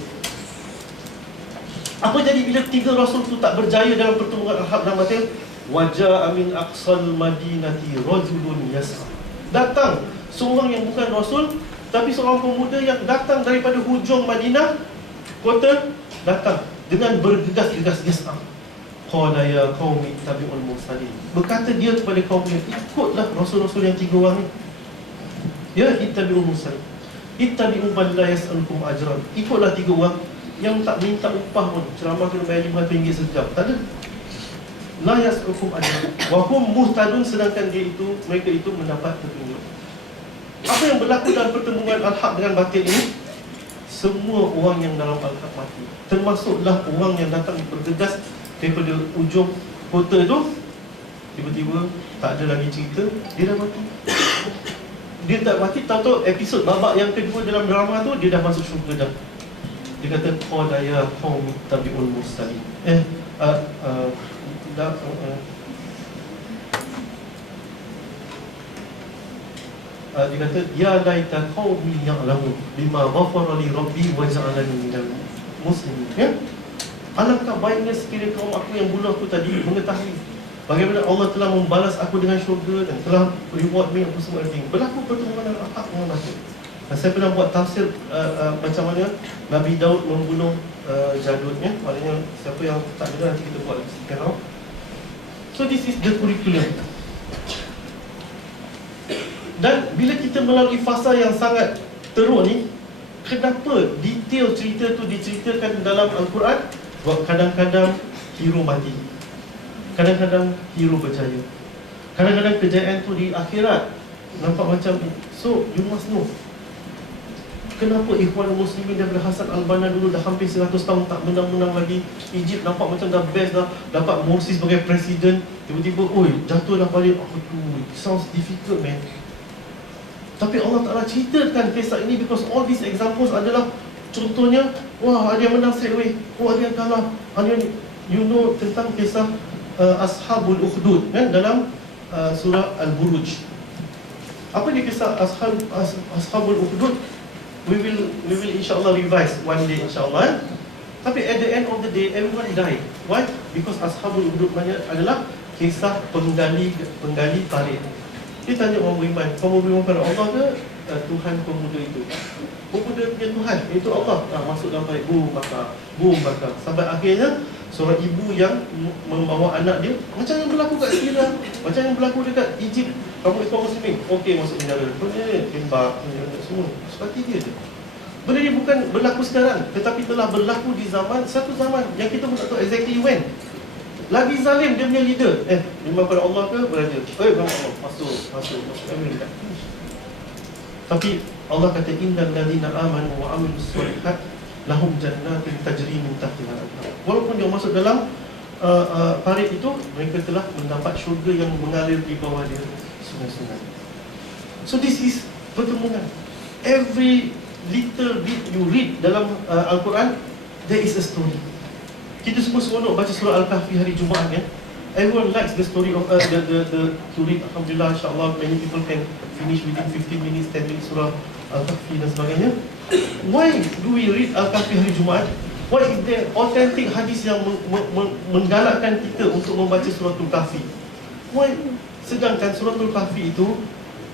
Apa jadi bila 3 rasul tu tak berjaya dalam pertemuan al-haq dan batil? Waja'a min aqsal madinati rajulun yas'a. Datang seorang yang bukan rasul, tapi seorang pemuda yang datang daripada hujung Madinah kota, datang dengan bergegas-gegas yas'a. Qala ya qaumi ittabi'ul mursalin. Berkata dia kepada kaumnya, ikutlah rasul-rasul yang 3 orang ni. Ya, ittabi'ul mursalin. Ittabi'u man la yas'alukum ajran. Ikutlah 3 orang yang tak minta upah pun. Ceramah kena bayar RM500 sejam. Tak ada. La yas'alukum ajran. Wa hum muhtadun, sedangkan mereka itu mendapat petunjuk. Apa yang berlaku dalam pertemuan al-haq dengan batil ini? Semua orang yang dalam al-haq mati. Termasuklah orang yang datang bergegas daripada ujung kota tu. Tiba-tiba tak ada lagi cerita, dia dah mati. Dia tak mati, tahu-tahu episod babak yang kedua dalam drama tu, dia dah masuk syurga dah. Dia kata qala ya qaumi ittabi'ul mursalin. Dia kata ya laita qaumi ya'lamun bima ghafara li rabbi wa ja'alani minal muslimin. Ya? Alangkah baiknya sekiranya kaum aku yang bunuh aku tadi mengetahui bagaimana Allah telah membalas aku dengan syurga dan telah reward me apa semua everything. Berlaku pertemuan al-haq dengan batil. Saya pernah buat tafsir macam mana Nabi Daud membunuh Jalut, ya. Maknanya siapa yang tak dengar nanti kita buat sekarang. So this is the curriculum. Dan bila kita melalui fasa yang sangat teruk ni, kenapa detail cerita tu diceritakan dalam Al-Quran? Sebab kadang-kadang hero mati, kadang-kadang hero berjaya, kadang-kadang kejayaan tu di akhirat nampak macam. So you must know kenapa Ikhwan Muslimin daripada Hasan Al-Banna dulu dah hampir 100 tahun tak menang-menang lagi. Egypt nampak macam dah best dah, dapat Morsi sebagai presiden, tiba-tiba jatuhlah balik. It sounds difficult, man. Tapi Allah Ta'ala ceritakan kisah ini because all these examples adalah contohnya, ada yang menang straight away, ada yang kalah, ada yang, you know tentang kisah Ashabul Ukhdud dalam surah Al-Buruj. Apa dia kisah Ashabul Ukhdud? We will insyaAllah revise one day insyaAllah. Tapi at the end of the day, everyone died. Why? Because Ashabul Ukhdud adalah kisah penggali tarikh. Dia tanya orang beriman, kamu beriman pada Allah ke Tuhan pemuda itu? Pemuda punya Tuhan, itu Allah. Masuk dalam tarikh, boom bakar. Sampai akhirnya seorang ibu yang membawa anak dia, macam yang berlaku kat Syria, macam yang berlaku dekat Egypt. Kamu Ikhwan Muslimin, okey masuk penjara. Benda ni tembak, semua seperti dia je. Benda ni bukan berlaku sekarang, tetapi telah berlaku di satu zaman yang kita pun tak tahu exactly when. Lagi zalim dia punya leader. Iman pada Allah ke beraja? Allah, masuk Amerika. Tapi Allah kata innal ladzina amanu wa amilus solihat lahum jannatin tajri min tahtiha al-anhar. Walaupun dia masuk dalam parit itu, mereka telah mendapat syurga yang mengalir di bawah dia sungai-sungai. So this is pertemuan. Every little bit you read dalam Al-Quran, there is a story. Kita semua seronok baca surah Al-Kahfi hari Jumaat, ya. Everyone likes the story of the to read. Alhamdulillah, insyaAllah many people can finish within 15 minutes, 10 minutes surah Al-Kahfi dan sebagainya. Why do we read Al-Kahfi hari Jumaat? Why is there authentic hadis yang menggalakkan kita untuk membaca suratul Kahfi? Why? Sedangkan suratul Kahfi itu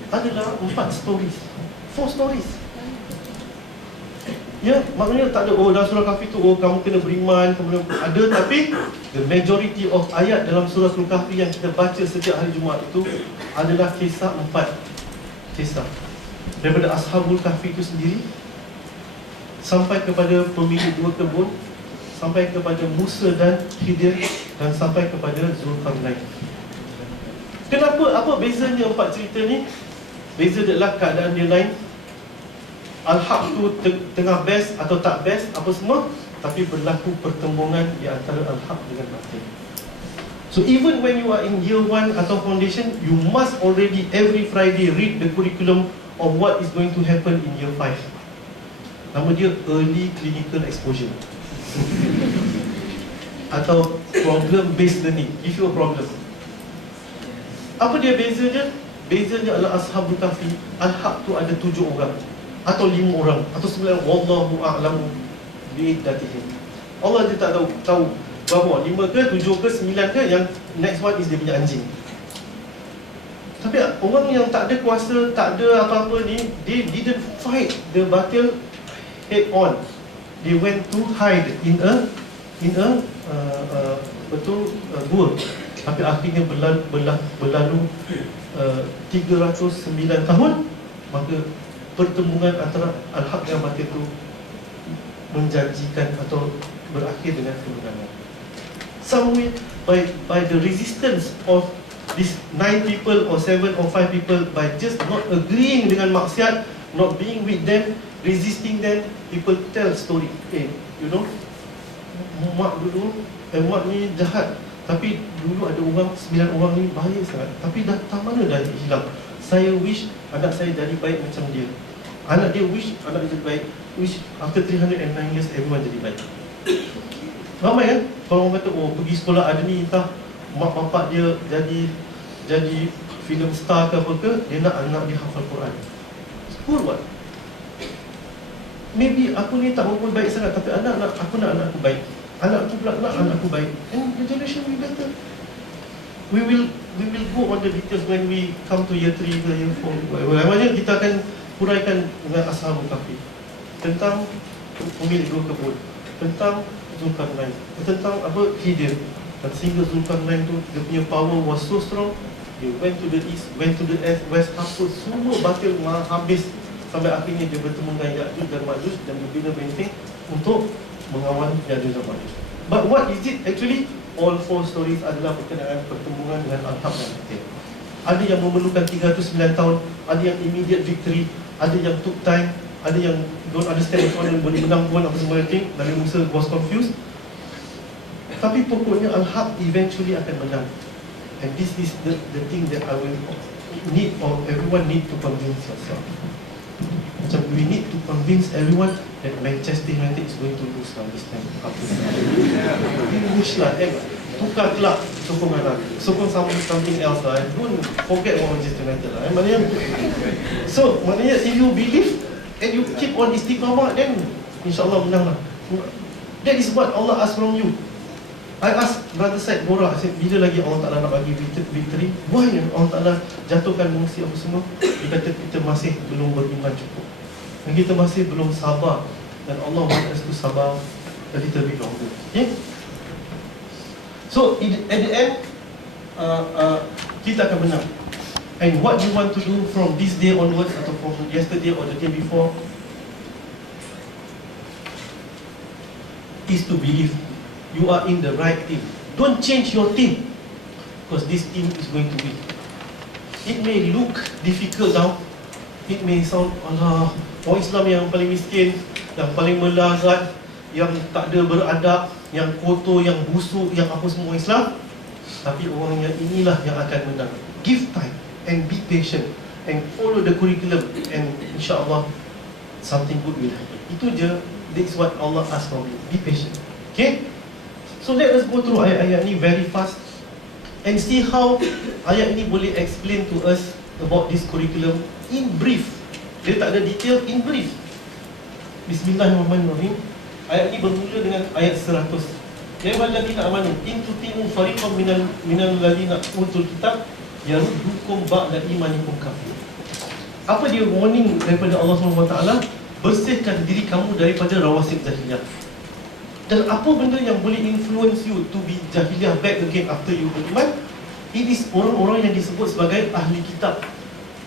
adalah 4 stories, 4 stories. Ya, maknanya tak ada dalam surah Kahfi tu kamu kena beriman, kemudian ada, tapi the majority of ayat dalam suratul Kahfi yang kita baca setiap hari Jumaat itu adalah kisah 4 kisah. Daripada Ashabul Kahfi itu sendiri sampai kepada pemilik 2 kebun, sampai kepada Musa dan Khidir, dan sampai kepada Zulkarnain. Kenapa? Apa bezanya 4 cerita ni? Beza adalah keadaan dia lain. Al-Haq tu tengah best atau tak best apa semua, tapi berlaku pertembungan di antara Al-Haq dengan batil. So even when you are in year 1 atau foundation, you must already every Friday read the curriculum of what is going to happen in year 5. Nama dia early clinical exposure atau problem based learning. Give you a problem. Apa dia bezanya? Bezanya adalah Ashabul Kahfi, Al-Haq tu ada 7 orang atau 5 orang atau 9, wallahu a'lamu bi'iddatihim. Allah dia tak tahu berapa, 5 ke 7 ke 9 ke, yang next one is dia punya anjing. Tapi orang yang tak ada kuasa, tak ada apa-apa ni, they didn't fight the battle head on. They went to hide in a gua. Tapi akhirnya berlalu 309 tahun, maka pertembungan antara Al-Haq dan batil itu menjanjikan atau berakhir dengan kemenangan. Somewhere by the resistance of these 9 people or 7 or 5 people, by just not agreeing dengan maksiat, not being with them, resisting them, people tell story. You know, mak dulu, mak ni jahat, tapi dulu ada orang 9 orang ni bahaya sangat, tapi dah tak mana dah hilang. Saya wish anak saya jadi baik macam dia. Anak dia wish anak dia jadi baik. Wish after 309 years everyone jadi baik. Ramai kan? Kalau orang kata, pergi sekolah ada ni, entah mak bapak dia jadi film star ke apa ke, dia nak anak dia hafal Quran. For what? Maybe aku ni tak berapa baik sangat, tapi aku nak anak aku baik. Anak aku pula nak anak aku baik. And the generation will be better. We will go on the details when we come to year 3 ke year 4. Namanya kita akan huraikan dengan Ashabul Kahfi, tentang pemilik 2 kebun, tentang Zulkarnain, tentang Khidir. Dan sehingga Zulkarnain tu, dia punya power was so strong, dia went to the east, went to the west, apa semua batil habis, sampai akhirnya dia bertemu dengan Ya'juj dan Ma'juj dan membina benteng untuk mengawal Ya'juj dan Ma'juj. But what is it actually? All 4 stories adalah berkenaan pertembungan dengan Al-Haq dan batil. Ada yang memerlukan 309 tahun, ada yang immediate victory, ada yang took time, ada yang don't understand macam mana boleh menang pun apa semua thing. Nabi Musa was confused. Tapi pokoknya Al-Haq eventually akan menang. And this is the thing that I will need, or everyone need to convince yourself. Macam we need to convince everyone that Manchester United is going to lose now this time. Wish lah, tukar kelab sokongan lah, sokong something else lah. Don't forget about Manchester United lah. Maknanya if you believe and you keep on istiqamah, then insyaAllah menang lah. That is what Allah ask from you. I ask Brother Said Bora, bila lagi Allah Ta'ala nak bagi victory? Why Allah Ta'ala jatuhkan mengisi apa semua? Dia kata kita masih belum beriman cukup, dan kita masih belum sabar, dan Allah want us to sabar a little bit longer. Okay? So at the end, kita akan menang. And what you want to do from this day onwards, atau from yesterday or the day before, is to believe you are in the right team. Don't change your team, because this team is going to win. It may look difficult now. It may sound, Allah, orang Islam yang paling miskin, yang paling melarat, yang tak ada beradab, yang kotor, yang busuk, yang apa semua Islam. Tapi orang yang inilah yang akan menang. Give time and be patient and follow the curriculum, and insyaAllah something good will happen. Itu je. That's what Allah asks from you. Be patient. Okay? So let us go through ayat-ayat ni very fast and see how ayat ini boleh explain to us about this curriculum in brief. Dia tak ada detail, in brief. Bismillahirrahmanirrahim. Ayat ni bermula dengan ayat 100. Ya ayyuhallazina amanu in tuti'u fariqan minal ladzina utul kitab yaruddukum ba'da imanikum kafir. Apa dia warning daripada Allah SWT? Bersihkan diri kamu daripada rawasib jahiliyah. Dan apa benda yang boleh influence you to be jahiliyah back again after you beriman? It is orang-orang yang disebut sebagai ahli kitab.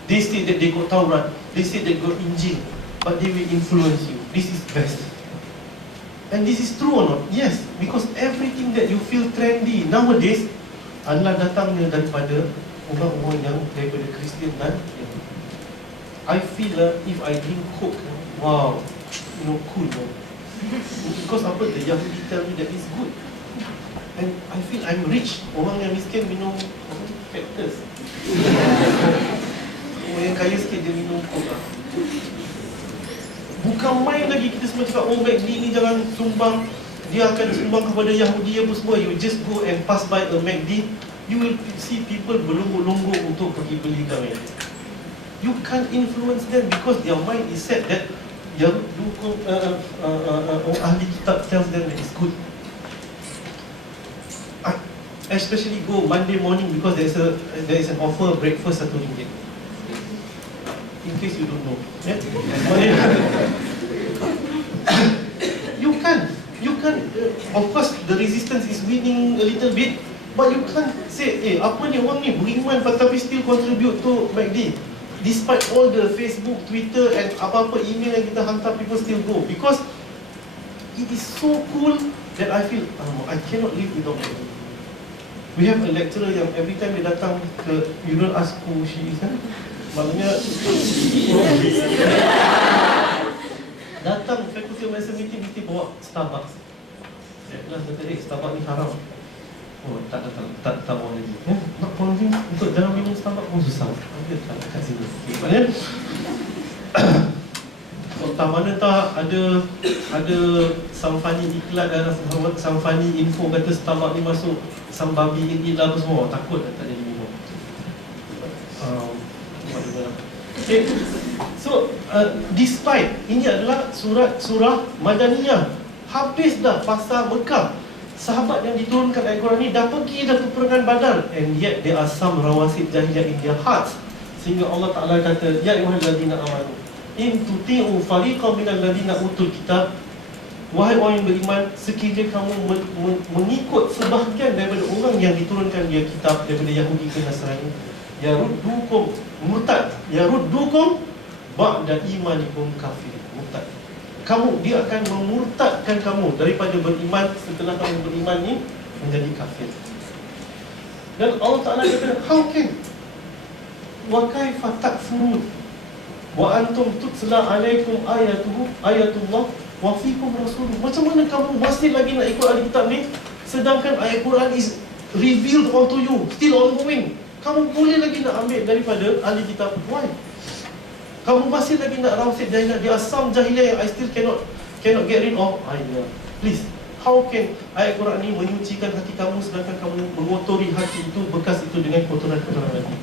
They say that they got Taurat, they say they got Injil, but they will influence you. This is best. And this is true or not? Yes, because everything that you feel trendy nowadays adalah datangnya daripada orang-orang yang daripada Kristian dan Yahudi. I feel if I drink Coke, wow, cool. Because apa, the Yahudi tell me that it's good. And I feel I'm rich. Orang yang miskin minum Cactus. Orang yang kaya sikit dia minum Coke lah. Bukan main lagi kita semua cakap, oh McD ni jangan sumbang, dia akan sumbang kepada Yahudi apa semua. You just go and pass by a McD, you will see people berlonggok-longgok untuk pergi beli McD. You can't influence them because their mind is set that ahli kitab tells them that it's good. Especially go Monday morning because there is an offer breakfast RM1. In case you don't know, yeah? You can. Of course, the resistance is winning a little bit, but you can't say, apa ni orang ni beriman tapi still contribute to McD. Despite all the Facebook, Twitter and apa-apa email yang kita hantar, people still go because it is so cool that I feel I cannot live without McD. We have a lecturer yang every time dia datang ke, you don't ask who she is, maknanya datang faculty of medicine meeting mesti bawa Starbucks. Dia bilang kata, Starbucks ni haram. Oh, tak bawa lagi. Nak bawa lagi untuk jangan minum Starbucks pun susah. Dia tak kat sini. Maknanya tak mana tak ada samfani iklan dan samfani info kata Starbucks ni masuk sambabi ini lah apa semua. Takut tak jadi minum. Okay. So despite ini adalah surah Madaniyah, habis dah pasal Mekah, sahabat yang diturunkan ayat Quran ni dah pergi dah peperangan Badar, and yet there are some rawasib jahiliyah in their hearts, sehingga Allah Ta'ala kata, ya ayyuhallazina amanu in tuti'u fariqan minal ladzina utul kitab, wahai orang yang beriman, sekiranya kamu mengikut sebahagian daripada orang yang diturunkan dia kitab daripada Yahudi ke Nasrani, yaruddukum murtad, yaruddukum ba'da imanikum kafir. Murtad, dia akan memurtadkan kamu daripada beriman setelah kamu beriman ni menjadi kafir. Dan Allah Ta'ala kata, how can wa kaifa takfurun wa antum tutsla alaikum ayatullah wa fikum rasul. Macam mana kamu masih lagi nak ikut Alkitab ni sedangkan ayat Quran is revealed onto you, still ongoing. Kamu boleh lagi nak ambil daripada ahli kitab. Why? Kamu masih lagi nak rawasib jahiliyah. There are some jahiliyah yang I still cannot get rid of. Please, how can ayat Quran ni menyucikan hati kamu sedangkan kamu mengotori hati itu, bekas itu dengan kotoran-kotoran lagi.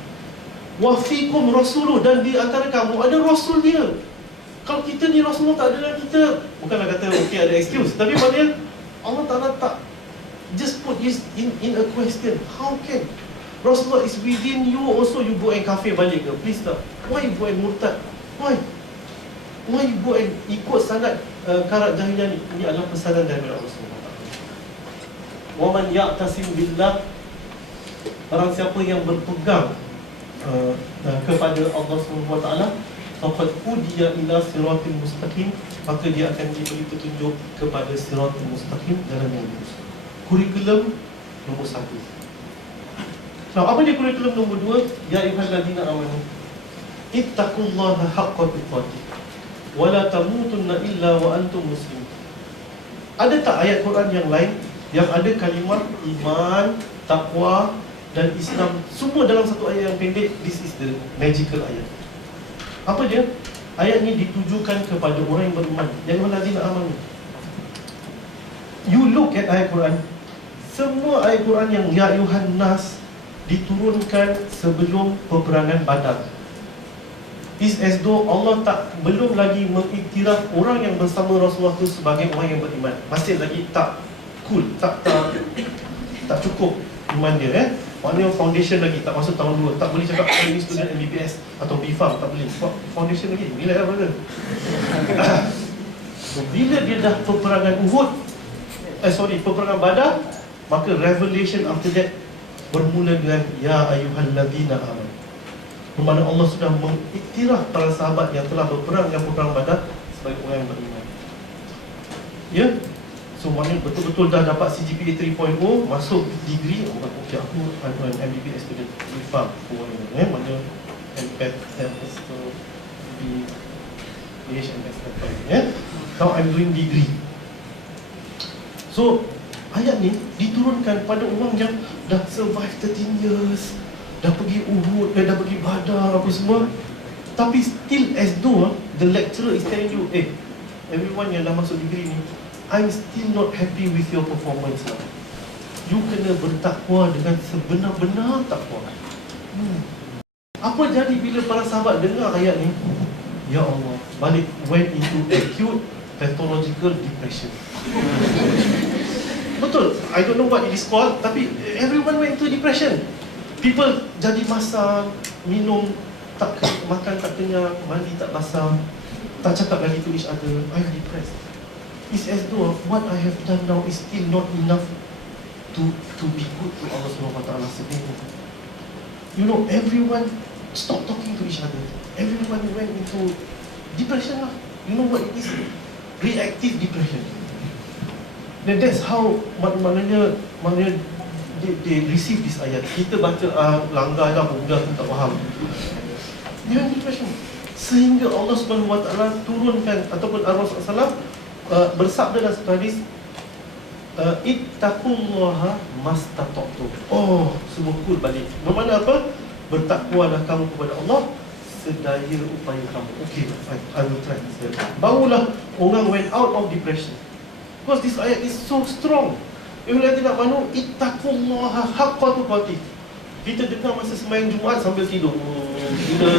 Wa fikum rasuluh, dan di antara kamu ada rasul dia. Kalau kita ni Rasulullah tak ada dalam kita, bukanlah kata okey ada excuse, tapi maknanya Allah Ta'ala tak just put this in a question. How can Rasulullah is within you also, you go and kafir balik ke? Please tak. Why you go and murtad? Why you go and ikut sanad karat jahiliyah ni? Ini adalah pesanan daripada Rasulullah. Wa man ya'tasim billah, barang siapa yang berpegang kepada Allah SWT, faqad hudiya ila siratil mustaqim, maka dia akan diberi petunjuk kepada siratul mustaqim, jalan yang lurus. Kurikulum nombor 1. Now, apa dia kurikulum nombor 2? Ya ayyuhallazina amanu ittaqullaha haqqa tuqatih wa la tamutunna illa wa antum muslimun. Ada tak ayat Quran yang lain yang ada kalimah iman, takwa dan Islam semua dalam satu ayat yang pendek? This is the magical ayat. Apa dia? Ayat ni ditujukan kepada orang yang beriman. Ya ayyuhallazina amanu. You look at ayat Quran, semua ayat Quran yang ya ayyuhan nas diturunkan sebelum peperangan Badar. Is as though Allah belum lagi mengiktiraf orang yang bersama Rasulullah itu sebagai orang yang beriman. Masih lagi tak cool, tak cukup iman dia. Maknanya foundation lagi, tak masuk tahun 2. Tak boleh cakap ini student MBBS atau BFAM, tak boleh. Sebab foundation lagi, bila dah brother. Bila dia dah peperangan Uhud, peperangan Badar, maka revelation after that bermula dengan Ya ayyuhalladzina amanu. Bermakna Allah sudah mengiktiraf para sahabat yang telah berperang yang peperang Badar sebagai orang yang beriman. Ya? So maknanya betul-betul dah dapat CGPA 3.0, masuk degree. Okay, aku MBBS student BFAM, maknanya MPAT, BHMS, now I'm doing degree. So ayat ni diturunkan pada orang yang dah survive 13 years, dah pergi Uhud, dah pergi Badar apa semua, tapi still as though the lecturer is telling you, everyone yang dah masuk degree ni, I'm still not happy with your performance lah. You kena bertakwa dengan sebenar-benar takwa. Apa jadi bila para sahabat dengar ayat ni? Ya Allah, balik went into acute pathological depression. Betul, I don't know what it is called, tapi everyone went into depression. People jadi masam, minum tak makan tak kenyang, mandi tak basah, tak cakap lagi to each other. I'm depressed. It's as though what I have done now is still not enough to be good to Allah SWT sendiri. You know, everyone stopped talking to each other. Everyone went into depression lah. You know what it is? Reactive depression. Then that's how maknanya they receive this ayat. Kita baca langgar lah, budak pun tak faham. Dia depression. Sehingga Allah SWT turunkan ataupun Rasulullah SAW bersabda dalam satu hadis, ittaqullaha mastata'tum. Oh, semua cool balik. Bermakna apa? Bertakwalah kamu kepada Allah sedaya upaya kamu. Okay, fine, I will try. Barulah orang went out of depression. Because this ayat is so strong. Ikhwati nak ittaqullaha haqqa tuqatih. Kita dengar masa sembahyang Jumaat sambil tidur. Bila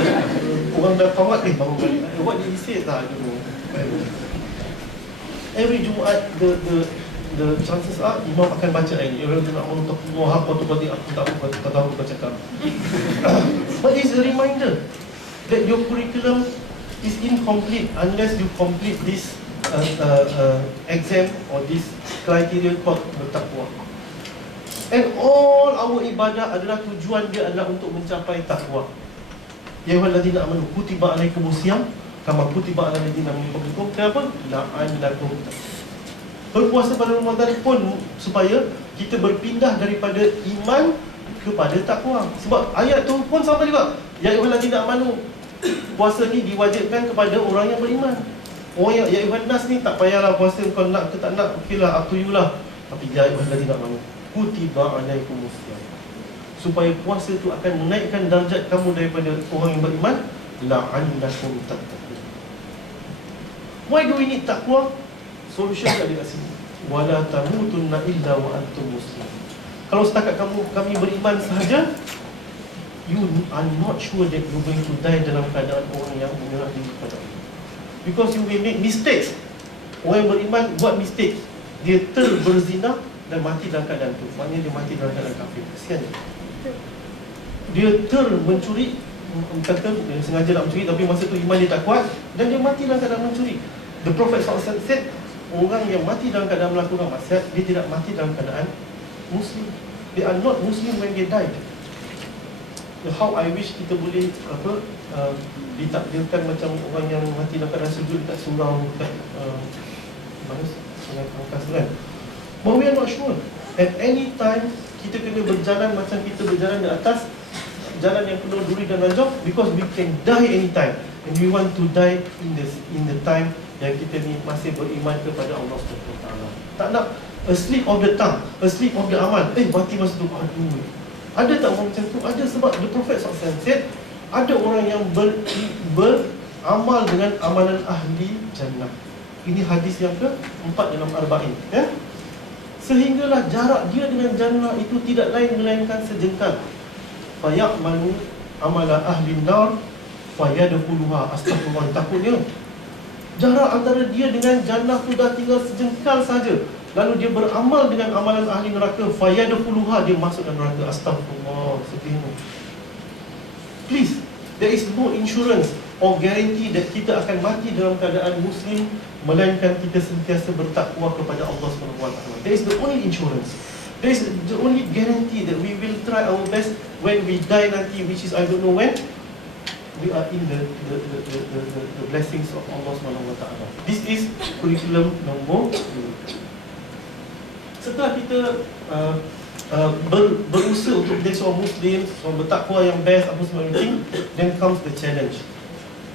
orang dah kawat, bangun balik. What did he say? Tak, I don't know. Every Jumaat, the chances are imam akan baca ayat ni. Orang nak ittaqullaha haqqa tuqatih. Aku tak tahu apa cakap. But it's a reminder that your curriculum is incomplete unless you complete this exam or this criteria called bertakwa. And all our ibadah adalah tujuan dia adalah untuk mencapai takwa. Ya ayyuhalladzina amanu kutiba alaikumusiyam kama kutiba alal ladzina min qablikum. Kenapa? La'allakum tattaqun. Berpuasa pada Ramadan pun supaya kita berpindah daripada iman kepada takwa. Sebab ayat tu pun sama juga. Ya ayyuhalladzina amanu, puasa ni diwajibkan kepada orang yang beriman. Orang yang ya ayyuhan nas ni tak payahlah puasa, kau nak ke tak nak, okeylah, up to you lah. Tapi ya ayyuhalladzina amanu kutiba alaikumusiyam, supaya puasa tu akan menaikkan darjat kamu daripada orang yang beriman. La'allakum tattaqun. Why do we need takwa? Solution ada kat sini. Wala tamutunna illa wa antum muslimun. Kalau setakat kami beriman sahaja, you are not sure that you're going to die dalam keadaan orang yang menyerah diri kepada Allah. Because you may make mistakes. Orang yang beriman buat mistake, dia berzina dan mati dalam keadaan tu. Maknanya dia mati dalam keadaan kafir. Kesian dia. Dia mencuri, kata dia sengaja nak mencuri, tapi masa tu iman dia tak kuat dan dia mati dalam keadaan mencuri. The Prophet SAW said, orang yang mati dalam keadaan melakukan maksiat, dia tidak mati dalam keadaan Muslim. They are not Muslim when they died. How I wish kita boleh ditakdirkan macam orang yang mati dalam keadaan sujud dekat surau, dekat mana Sungai Pangkas kan. But we are not sure. At any time kita kena berjalan macam kita berjalan di atas jalan yang penuh duri dan ranjau, because we can die anytime, and we want to die in the time yang kita ni masih beriman kepada Allah SWT. Tak nak a slip of the tongue, a slip of the amal. Mati masa tu, aduh. Ada tak orang macam tu? Ada, sebab the Prophet SAW said, ada orang yang beramal dengan amalan ahli jannah. Ini hadis yang ke-4 dalam Arba'in, sehinggalah jarak dia dengan jannah itu tidak lain melainkan sejengkal. Faya'malu amala ahli nar fayadkhuluha. Astagfirullah, takutnya jarak antara dia dengan jannah tu dah tinggal sejengkal saja. Lalu dia beramal dengan amalan ahli neraka, fayadkhuluha, dia masuk dalam neraka. Astagfirullah, sedihnya. Please, there is no insurance or guarantee that kita akan mati dalam keadaan Muslim, melainkan kita sentiasa bertakwa kepada Allah SWT. That is the only insurance. That is the only guarantee that we will try our best when we die nanti, which is I don't know when, we are in the blessings of Allah SWT. This is curriculum nombor 2. Setelah kita berusaha untuk menjadi seorang Muslim, seorang bertakwa yang best, apa semua everything, then comes the challenge.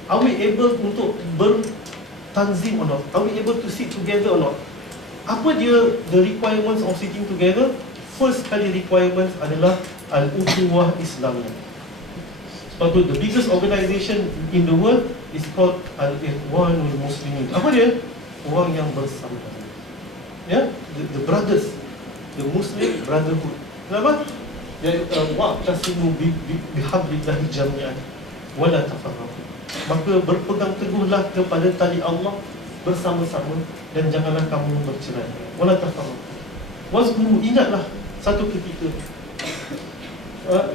Are we able untuk bertanzim or not? Are we able to sit together or not? Apa dia the requirements of sitting together? First kali requirements adalah al-ukhuwah Islamiyah. Sebab tu the biggest organisation in the world is called Al-Ikhwanul Muslimin. Apa dia? Orang yang bersama. Ya, the brothers, the Muslim brotherhood. Kenapa? Ya, wa'tasimu bihablillahi jami'an wala tafarraqu. Maka berpegang teguhlah kepada tali Allah bersama-sama dan janganlah kamu bercerai. Wala tafarraqu. Wazkuru, ingatlah satu ketika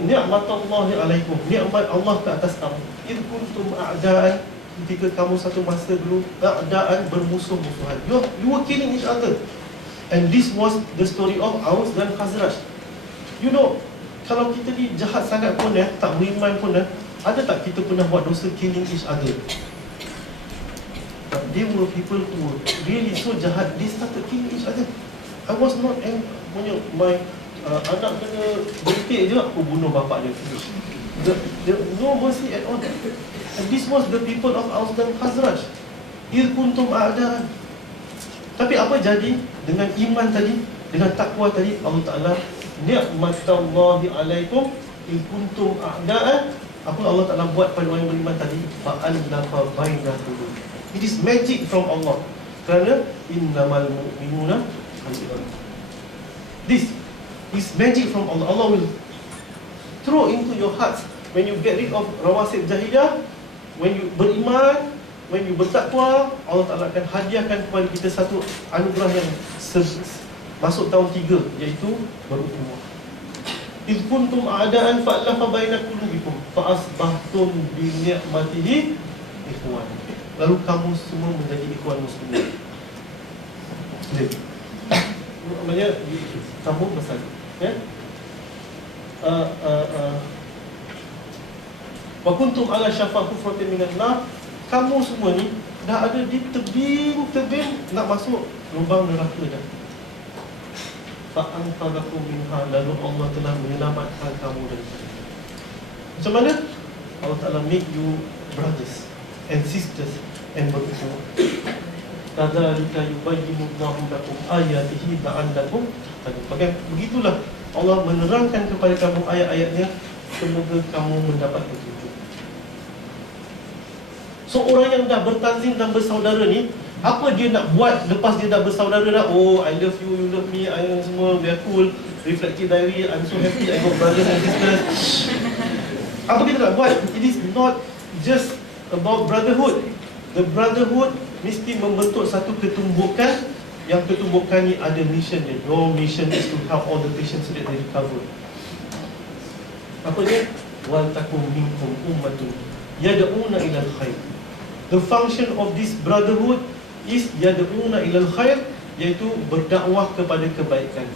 ni'matallahi alaikum, nikmat Allah ke atas kamu. Id kuntum a'da'an, ketika kamu satu masa dulu a'da'an, bermusuh-musuhan. You were killing each other. And this was the story of Aus dan Khazraj. You know, kalau kita ni jahat sangat pun tak beriman pun ada tak kita pernah buat dosa killing each other? But they were people who were really so jahat, they started killing each other. I was not my anak kena bertik je, aku bunuh bapak dia. No mercy at all. And this was the people of Aus dan Khazraj. Il kuntum a'da'an. Tapi apa jadi dengan iman tadi, dengan takwa tadi? Allah Ta'ala, ni'matallahi alaikum il kuntum a'da'an. Apa Allah Ta'ala buat pada orang yang beriman tadi? Fa'allafa bainahum. It is magic from Allah. Kerana innamal mu'minuna ikhwah. This is magic from Allah. Allah will throw into your hearts when you get rid of rawasib jahiliyah, when you beriman, when you bertakwa, Allah Ta'ala akan hadiahkan kepada kita satu anugerah yang masuk tahun 3, iaitu berukhuwah. Iz kuntum a'da'an fa'alafa baina qulubikum fa'asbahtum bi ni'matihi ikhwan. Lalu kamu semua menjadi ikhwan muslimin. Namanya kamu bersatu, ya. Wa kuntum ala syafa hufratin minan nar. Kamu semua ni dah ada di tebing nak masuk lubang neraka dah. Fa'anqadhakum minha, lalu Allah telah menyelamatkan kamu daripada. Macam mana? Allah Ta'ala make you brothers and sisters and berukhuwah. Kadzalika yubayyinu Allahu lakum ayatihi la'allakum tattaqun. Begitulah Allah menerangkan kepada kamu ayat-ayatnya, semoga kamu mendapat petunjuk. So orang yang dah bertanzim dan bersaudara ni, apa dia nak buat lepas dia dah bersaudara dah? Oh, I love you, you love me, I semua, we are cool. Reflective diary, I'm so happy I got brothers and sisters. Apa kita nak buat? It is not just about brotherhood. The brotherhood mesti membentuk satu ketumbukan, yang ketumbukan ni ada mission dia. Your mission is to help all the patients so that they recover. Apa dia? Wal takum minkum ummatun yad'una ilal khair. The function of this brotherhood is yad'una ilal khair, iaitu berdakwah kepada kebaikan.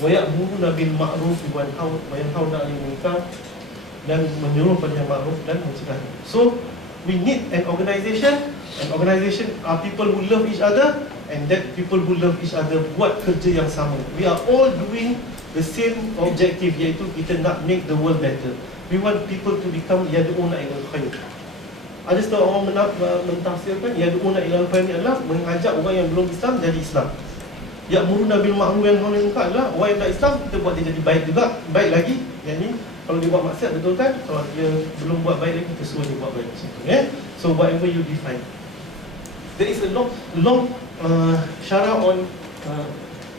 Wa ya'muruna bil ma'ruf wa yanhauna 'anil munkar, dan menyuruh pada yang ma'ruf dan mencegah. So we need an organisation. An organisation are people who love each other, and that people who love each other buat kerja yang sama. We are all doing the same objective, iaitu kita nak make the world better. We want people to become yad'una ilal khair. Ada setengah orang mentafsirkan yad'una ilal khair ni adalah mengajak orang yang belum Islam jadi Islam. Ya'muruna bil ma'ruf wa yanhauna 'anil munkar adalah orang yang tak Islam, kita buat dia jadi baik juga, baik lagi. Yang ni kalau dia buat maksiat, betul kan? Kalau dia belum buat baik lagi, kita suruh dia buat baik macam tu, ya. So whatever you define. There is a long syarah on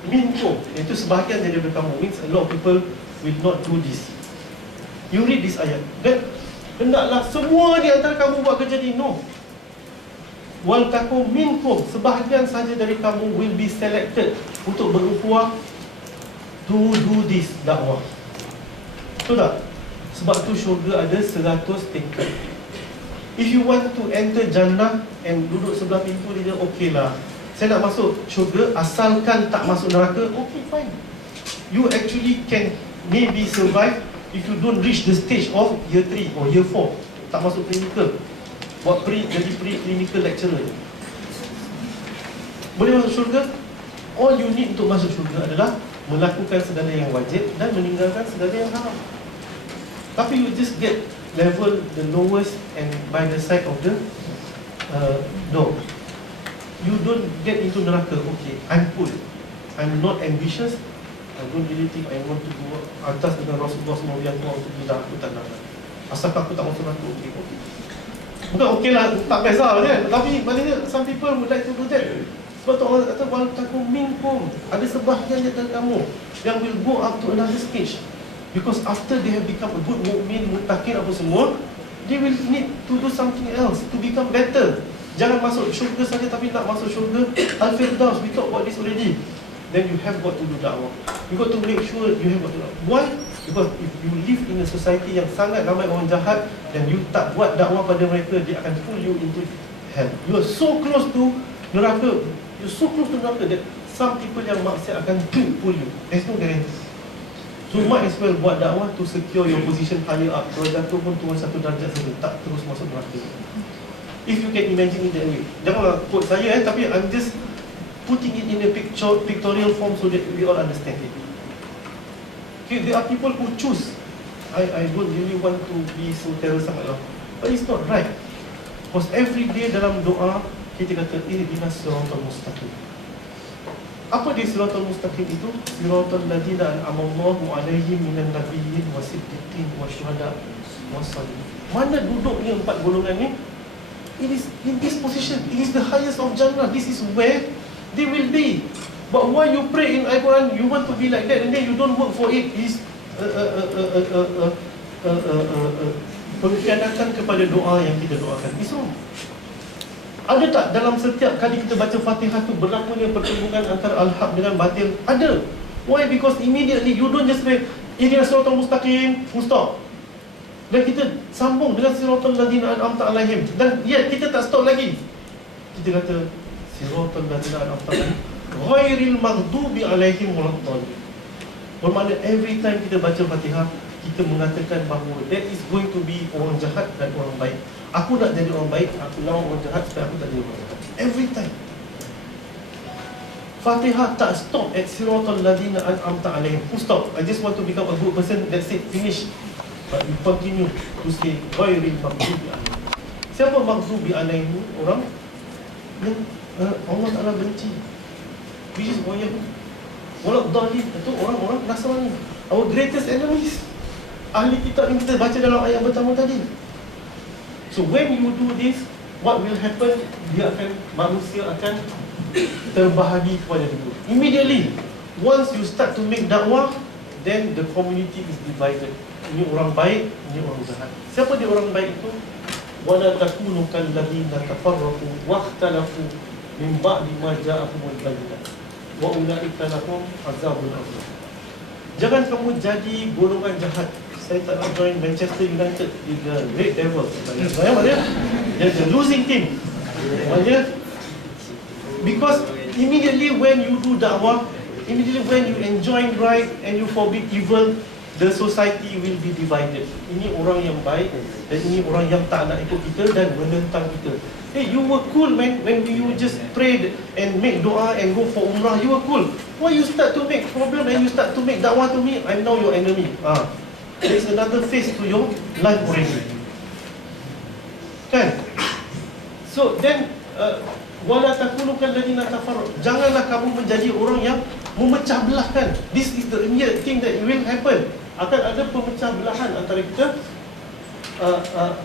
minkum, iaitu sebahagian daripada kamu, means a lot of people will not do this. You read this ayat, that hendaklah semua di antara kamu buat kerja ni. No. Wal takum minkum, sebahagian saja dari kamu will be selected untuk berukhuwah to do this dakwah. Betul tak? Sebab tu syurga ada 100 tingkat. If you want to enter jannah and duduk sebelah pintu dia, okey lah, saya nak masuk syurga asalkan tak masuk neraka, okay fine. You actually can maybe survive if you don't reach the stage of year 3 or year 4, tak masuk clinical, buat jadi pre-clinical lecturer. Boleh masuk syurga. All you need untuk masuk syurga adalah melakukan segala yang wajib dan meninggalkan segala yang haram. Tapi you just get level the lowest and by the side of the door. You don't get into neraka. Okay, I'm cool, I'm not ambitious, I don't really think I want to go atas dengan Rasulullah SAW untuk bidah, aku tak nak. Asalkan aku tak masuk neraka, okay. Bukan okay lah, tak best lah kan. Tapi maknanya some people would like to do that. Sebab tu Allah kata wal takum minkum, ada sebahagian dari kamu yang will go up to another stage. Because after they have become a good mu'min, muttaqin apa semua, they will need to do something else to become better. Jangan masuk syurga saja tapi nak masuk syurga Al-Firdaus, we talk about this already. Then you have got to do dakwah. You got to make sure you have got to do dakwah. Why? Because if you live in a society yang sangat ramai orang jahat dan you tak buat dakwah pada mereka, dia akan pull you into hell. You are so close to neraka. You are so close to neraka that some people yang maksiat akan pull you. There's no guarantee. So might as well buat dakwah to secure your position higher up. Kalau jatuh pun turun satu darjat saja, tak terus masuk neraka. If you can imagine it that way. Janganlah quote saya tapi I'm just putting it in a pictorial form so that we all understand it. Okay, there are people who choose, I don't really want to be so terror sangat lah, but it's not right. Because every day dalam doa kita kata ihdinas siratal mustaqim. Apa dia siratal mustaqim itu? Siratal ladzina an'amallahu alaihim minan nabiyyin wasiddiqin wasyuhada wassalihin. Mana duduknya empat golongan ni? It is in this position. It is the highest of Jannah. This is where they will be. But why you pray in Al-Quran, you want to be like that and then you don't work for it, is pengkhianatan kepada doa yang kita doakan. It's wrong. Ada tak dalam setiap kali kita baca Fatihah tu berlakunya pertemuan antara al-haq dengan batil? Ada. Why? Because immediately you don't just say ihdinas siratal mustaqim, full stop. Dan kita sambung dengan siratal ladzina an'amta alaihim. Dan kita tak stop lagi. Kita kata siratal ladzina an'amta alaihim ghairil maghdubi alaihim waladdallin. Bermakna every time kita baca Fatihah, kita mengatakan bahawa that is going to be orang jahat dan orang baik. Aku nak jadi orang baik, aku lawan orang jahat supaya aku tak jadi orang jahat. Every time. Fatihah tak stop at siratal ladzina an'amta alaihim. Full stop. I just want to become a good person, that's it, finish. But you continue to say ghairil maghdubi alaihim. Siapa maghdubi alaihim? Orang yang Allah Ta'ala benci, which is orang Yahudi. Waladdallin itu orang-orang Nasrani, our greatest enemies. Ahli kitab yang kita baca dalam ayat pertama tadi. So when you do this, what will happen? Manusia akan terbahagi kepada dua. Immediately, once you start to make dakwah, then the community is divided. Ini orang baik, ini orang jahat. Siapa dia orang baik itu? Wala takunu kalladzina tafarraqu wakhtalafu min ba'di ma ja'ahumul bayyinat wa ulaika lahum azabun azim. Jangan kamu jadi golongan jahat. Saya tak nak join Manchester United, the Red Devils. Maksudnya the losing team. Maksudnya because immediately when you do dakwah, immediately when you enjoin right and you forbid evil, the society will be divided. Ini orang yang baik dan ini orang yang tak nak ikut kita dan menentang kita. Hey, you were cool man when you just prayed and make doa and go for umrah. You were cool. Why you start to make problem and you start to make dakwah to me? I'm now your enemy. There is another face to your life already. Kan? So then wala takunu kalladzina tafarraqu. Janganlah kamu menjadi orang yang memecah belahkan. This is the immediate thing that will happen. Akan ada pemecah belahan antara kita.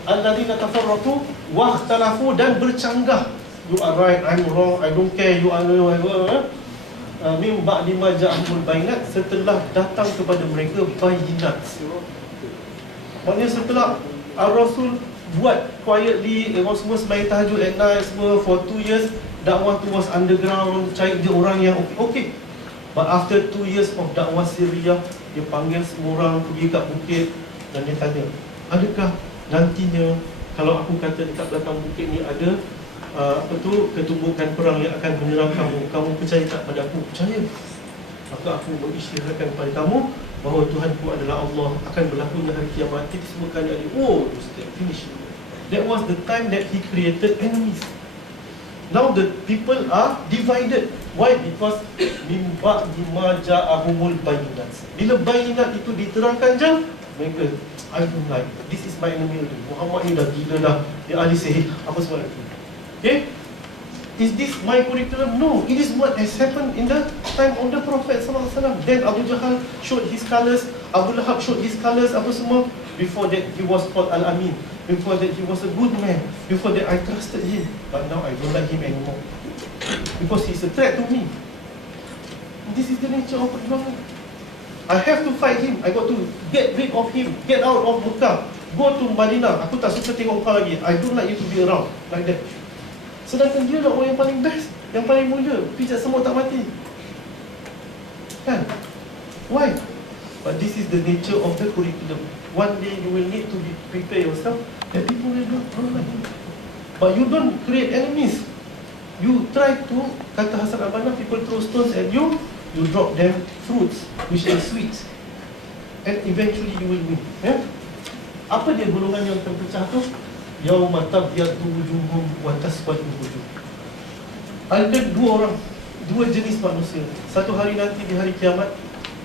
Alladzina tafarraqu wa ikhtalafu, dan bercanggah. You are right, I'm wrong, I don't care, you are min ba'di ma ja'ahumul bayyinat, setelah datang kepada mereka bayyinat. Maksudnya setelah Rasul buat quietly, orang semua sembahyang tahajud at night semua for 2 years. Dakwah tu was underground, cari dia orang yang okay. But after 2 years of dakwah Syria, dia panggil semua orang pergi kat bukit dan dia tanya, adakah nantinya kalau aku kata dekat belakang bukit ni ada ketumbukan perang yang akan menyerang kamu, kamu percaya tak pada aku? Percaya. Maka aku mengisytiharkan kepada kamu bahawa Tuhanku adalah Allah, akan berlakunya hari kiamat. Kita semua kali ada, oh, finish. That was the time that he created enemies. Now the people are divided. Why? Because min ba'di ma ja'ahumul bayinat. Bila bayinat itu diterangkan je, mereka, I don't like, this is my enemy. Muhammad ni dah gila dah, dia ahli sihir, apa semua itu. Okay? Is this my curriculum? No, it is what has happened in the time of the Prophet SAW. Then Abu Jahal showed his colours, Abu Lahab showed his colours, apa semua. Before that he was called Al-Amin. Before that he was a good man. Before that I trusted him. But now I don't like him anymore, because he's a threat to me. This is the nature of perjuangan. I have to fight him. I got to get rid of him. Get out of Mekah. Go to Madinah. Aku tak suka tengok kau lagi. I don't like you to be around. Like that. Sedangkan dia lah orang yang paling best, yang paling mulia, pijat semua tak mati. Kan? Why? But this is the nature of the curriculum. One day you will need to prepare yourself that people will not like you. But you don't create enemies. You try to, kata Hasan Al-Banna, people throw stones at you, you drop them fruits, which are sweet. And eventually you will win. Yeah? Apa dia golongan yang terpecah tu? Yauma tabyaddu wujuhum wa taswaddu wujuh. Ada dua jenis manusia. Satu hari nanti di hari kiamat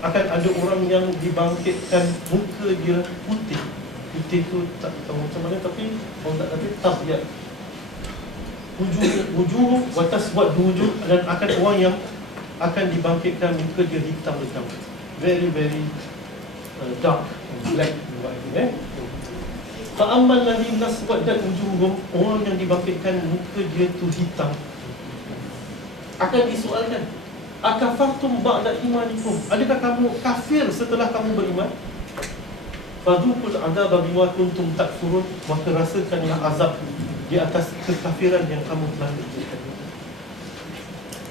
akan ada orang yang dibangkitkan muka dia putih. Putih tu tak tahu macam mana, tapi orang tak kata tabyad. Wujuh wa taswaddu wujuh, dan akan orang yang akan dibangkitkan muka dia hitam legam. Very dark and black. Fa'ammal ladzi naswaddat wujuhum, orang yang dibangkitkan muka dia tu hitam, akan disoalkan, akafartum ba'da imanikum, adakah kamu kafir setelah kamu beriman? Fadhuqul adzaba bima kuntum takfurun, maka rasakanlah azab di atas kekafiran yang kamu telah kerjakan.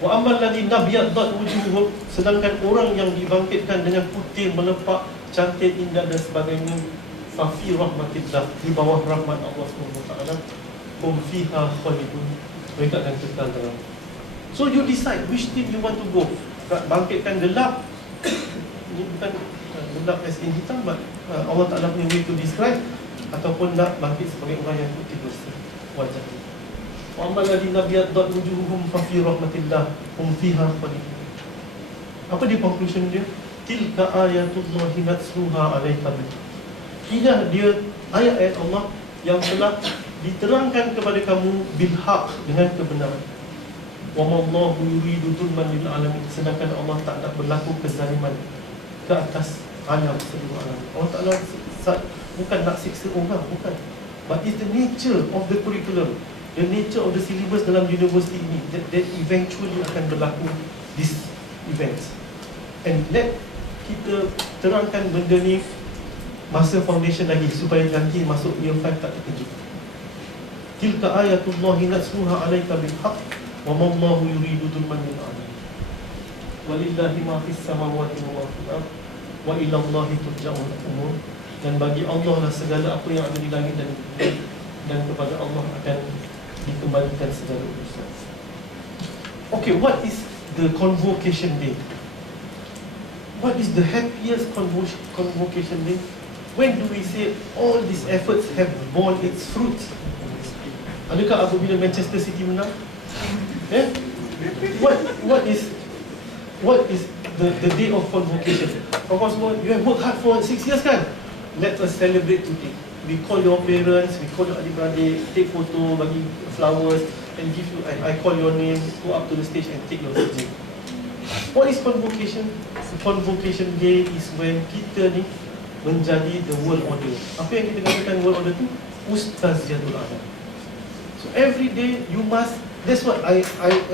Wa ammal ladzi nabyaddat wujuhum, sedangkan orang yang dibangkitkan dengan putih melepak, cantik, indah dan sebagainya, fafi rahmatillah, di bawah rahmat Allah SWT, hum fiha khalidun, mereka akan kekal dalam. So you decide which team you want to go. Bangkitkan gelap, ini bukan gelap as in hitam, but Allah Ta'ala punya way to describe, ataupun nak bangkit sebagai orang yang putih bersih wajah. Wa ammal ladzi nabyaddat wujuhum fafi rahmatillah hum fiha khalidun. Apa dia conclusion dia? Tilka ayatullahi natsluha 'alaika bil. Inilah dia ayat-ayat Allah yang telah diterangkan kepada kamu bilhaq, dengan kebenaran. Wa mallahu yuridu dzulman lil alamin, sedangkan Allah tak nak berlaku kezaliman ke atas alam seluruh alam. Allah Ta'ala bukan nak siksa orang, bukan. But it's the nature of the curriculum, the nature of the syllabus dalam universiti ini, that eventually akan berlaku these events. And let kita terangkan benda ni masa foundation lagi, supaya nanti masuk year 5 tak terkejut. Tilka ayatullahi natsluha 'alaika bil haqq wa ma Allahu yuridu dzulman lil 'alamin. Walillahi ma fis samawati wa ma fil ardh wa ila Allahi turja'ul umur. Dan bagi Allah lah segala apa yang ada di langit dan di bumi, dan kepada Allah akan dikembalikan segala urusan. Okay, what is the convocation day? What is the happiest convocation day? When do we say all these efforts have borne its fruit? Adakah apabila Manchester City menang? What is the day of convocation? Of course, you have worked hard for 6 years kan? Let us celebrate today. We call your parents, we call your adik-beradik, take photo, bagi flowers, and give you, I call your name, go up to the stage and take your picture. What is convocation? Convocation day is when kita ni menjadi the world order. Apa yang kita katakan world order tu? Ustaziyatul Adab. So every day you must, that's what I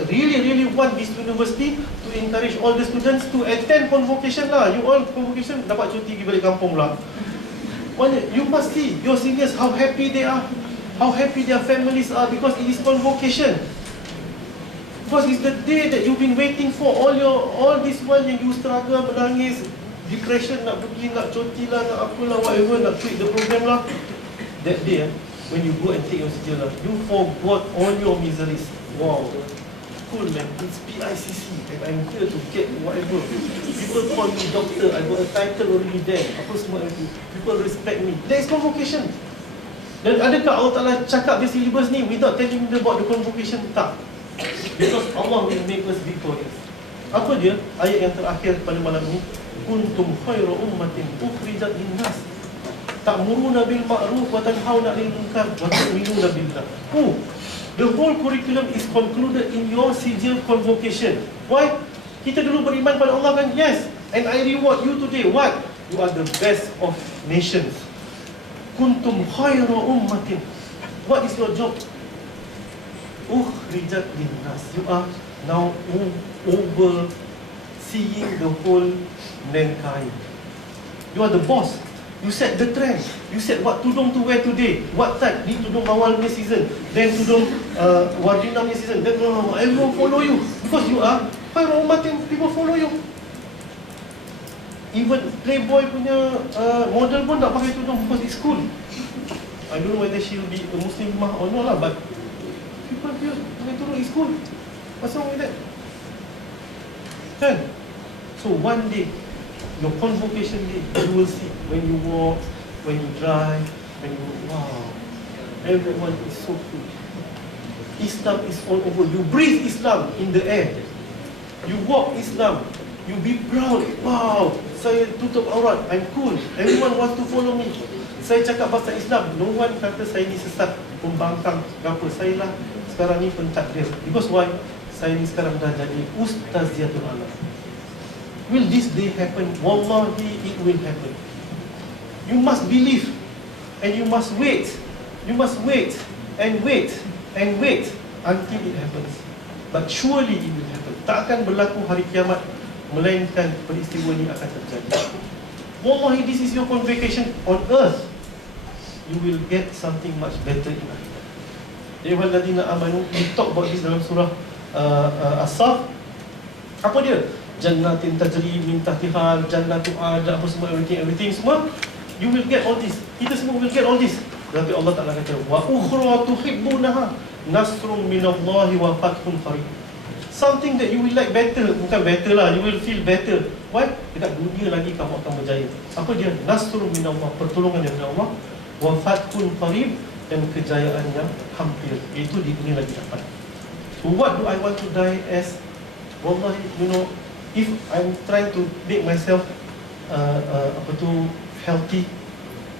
really want this university to encourage all the students to attend convocation lah. You all convocation dapat cuti pergi balik kampung lah. You must see your seniors, how happy they are, how happy their families are, because it is convocation. Because it's the day that you've been waiting for all this while yang you struggle, menangis, depression, nak pergi, nak cuti lah, nak apalah, whatever, nak quit the program lah. That day, when you go and take your sijil lah, you forgot all your miseries. Wow, cool man, it's PICC and I'm here to get whatever. People call me doctor, I got a title already there. Apa semua itu. People respect me. That is convocation. Dan adakah Allah Ta'ala cakap di syllabus ni without telling me about the convocation? Tak. Because Allah will make us victorious. Apa dia? Ayat yang terakhir pada malam ni. Kuntum khairu ummatin ukhrijat linnas ta'muruna bil ma'ruf wa tanhauna 'anil munkar wa tu'minuna billah. The whole curriculum is concluded in your sijil convocation. Why? Kita dulu beriman pada Allah kan? Yes. And I reward you today. What? You are the best of nations. Kuntum khairu ummatin. What is your job? Ukhrijat linnas. You are now overseeing the whole mankind. You are the boss. You set the trend. You set what tudung to wear today. What type? Ni tudung awal punya season. Then tudung Wardina punya season. Then everyone follow you. Because you are khairu ummatin, people follow you. Even Playboy punya model pun tak pakai tudung because it's cool. I don't know whether she'll be a Muslimah or not lah, but people feel pakai tudung is cool. What's wrong with that? Kan? So one day, your convocation day, you will see when you walk, when you drive, when you, wow, everyone is so cool. Islam is all over. You breathe Islam in the air. You walk Islam. You be proud. Wow, saya tutup aurat. I'm cool. Everyone wants to follow me. Saya cakap bahasa Islam. No one kata saya ni sesat, pembangkang, apa. Saya lah sekarang ni pentakdir. Because why? Saya ni sekarang dah jadi Ustaziatul Alam. Will this day happen? Wallahi, it will happen. You must believe and you must wait. You must wait and wait and wait until it happens. But surely it will happen. Tak akan berlaku hari kiamat melainkan peristiwa ini akan terjadi. Wallahi, this is your convocation on earth. You will get something much better in life. Ya ayyuhallazina amanu, we talk about this dalam surah As-Saff. Apa dia? Jannatin tajri min tahtiha, jannatu ada, apa semua, everything semua. You will get all this. Kita semua will get all this. Tapi Allah Ta'ala kata, wa ukhra tuhibbunaha nasrun minallahi wa fathun qarib. Something that you will like better. Bukan better lah, you will feel better. Why? Dekat dunia lagi kamu akan berjaya. Apa dia? Nasrun minallah, pertolongan dari Allah. Wa fathun qarib, dan kejayaan yang hampir. Itu di dunia lagi dapat. So what do I want to die as? Wallahi, you know, if I'm trying to make myself healthy,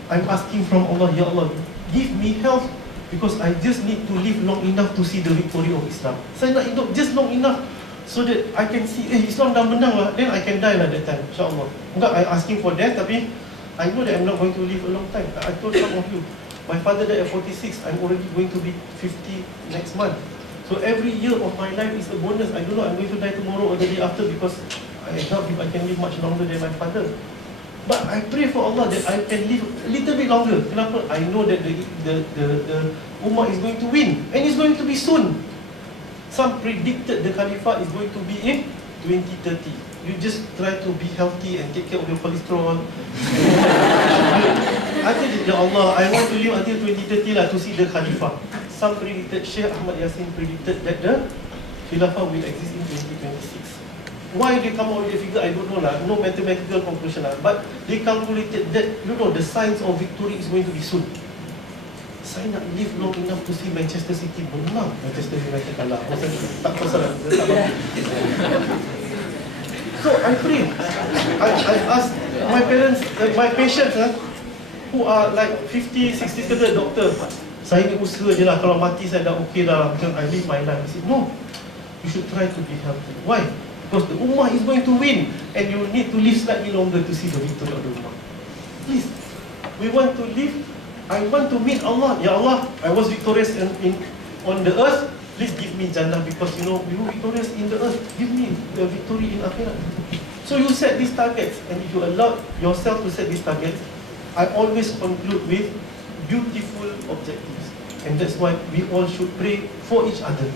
I'm asking from Allah, Ya Allah, give me health, because I just need to live long enough to see the victory of Islam. Saya nak hidup just long enough so that I can see, Islam dah menang lah, then I can die lah that time, insyaAllah. Bukan I asking for death, tapi I know that I'm not going to live a long time. I told some of you, my father died at 46, I'm already going to be 50 next month. So every year of my life is a bonus. I don't know I'm going to die tomorrow or the day after, because I doubt if I can live much longer than my father. But I pray for Allah that I can live a little bit longer. Kenapa? I know that the Ummah is going to win, and it's going to be soon. Some predicted the Khalifah is going to be in 2030. You just try to be healthy and take care of your cholesterol. I said, Ya Allah, I want to live until 2030 lah to see the Khalifah. Some predicted, Sheikh Ahmad Yassin predicted that the Khilafah will exist in 2026. Why they come out with the figure, I don't know lah. No mathematical conclusion lah. But they calculated that, you know, the signs of victory is going to be soon. Saya nak live long enough to see Manchester City menang. Manchester United kalah. Tak pasal lah. So I pray. I ask my parents, my patients who are like 50, 60, kata doktor, saya ni usaha je lah, kalau mati saya dah okay dah, macam I live my life. I said, no, you should try to be healthy. Why? Because the Ummah is going to win, and you need to live slightly longer to see the victory of the Ummah. Please, we want to live, I want to meet Allah. Ya Allah, I was victorious on the earth, please give me Jannah, because you know, you were victorious in the earth, give me the victory in Akhirat. So you set these targets, and if you allow yourself to set these targets, I always conclude with beautiful objectives. And that's why we all should pray for each other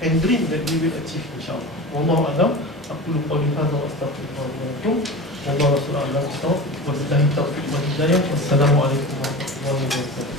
and dream that we will achieve, insyaAllah. Wallahu a'lam. Aku lupa lihada wa astagfirullahaladzim. Wallahu Rasulullah a'lam. Wabillahi taufiq wal hidayah. Wassalamualaikum warahmatullahi wabarakatuh.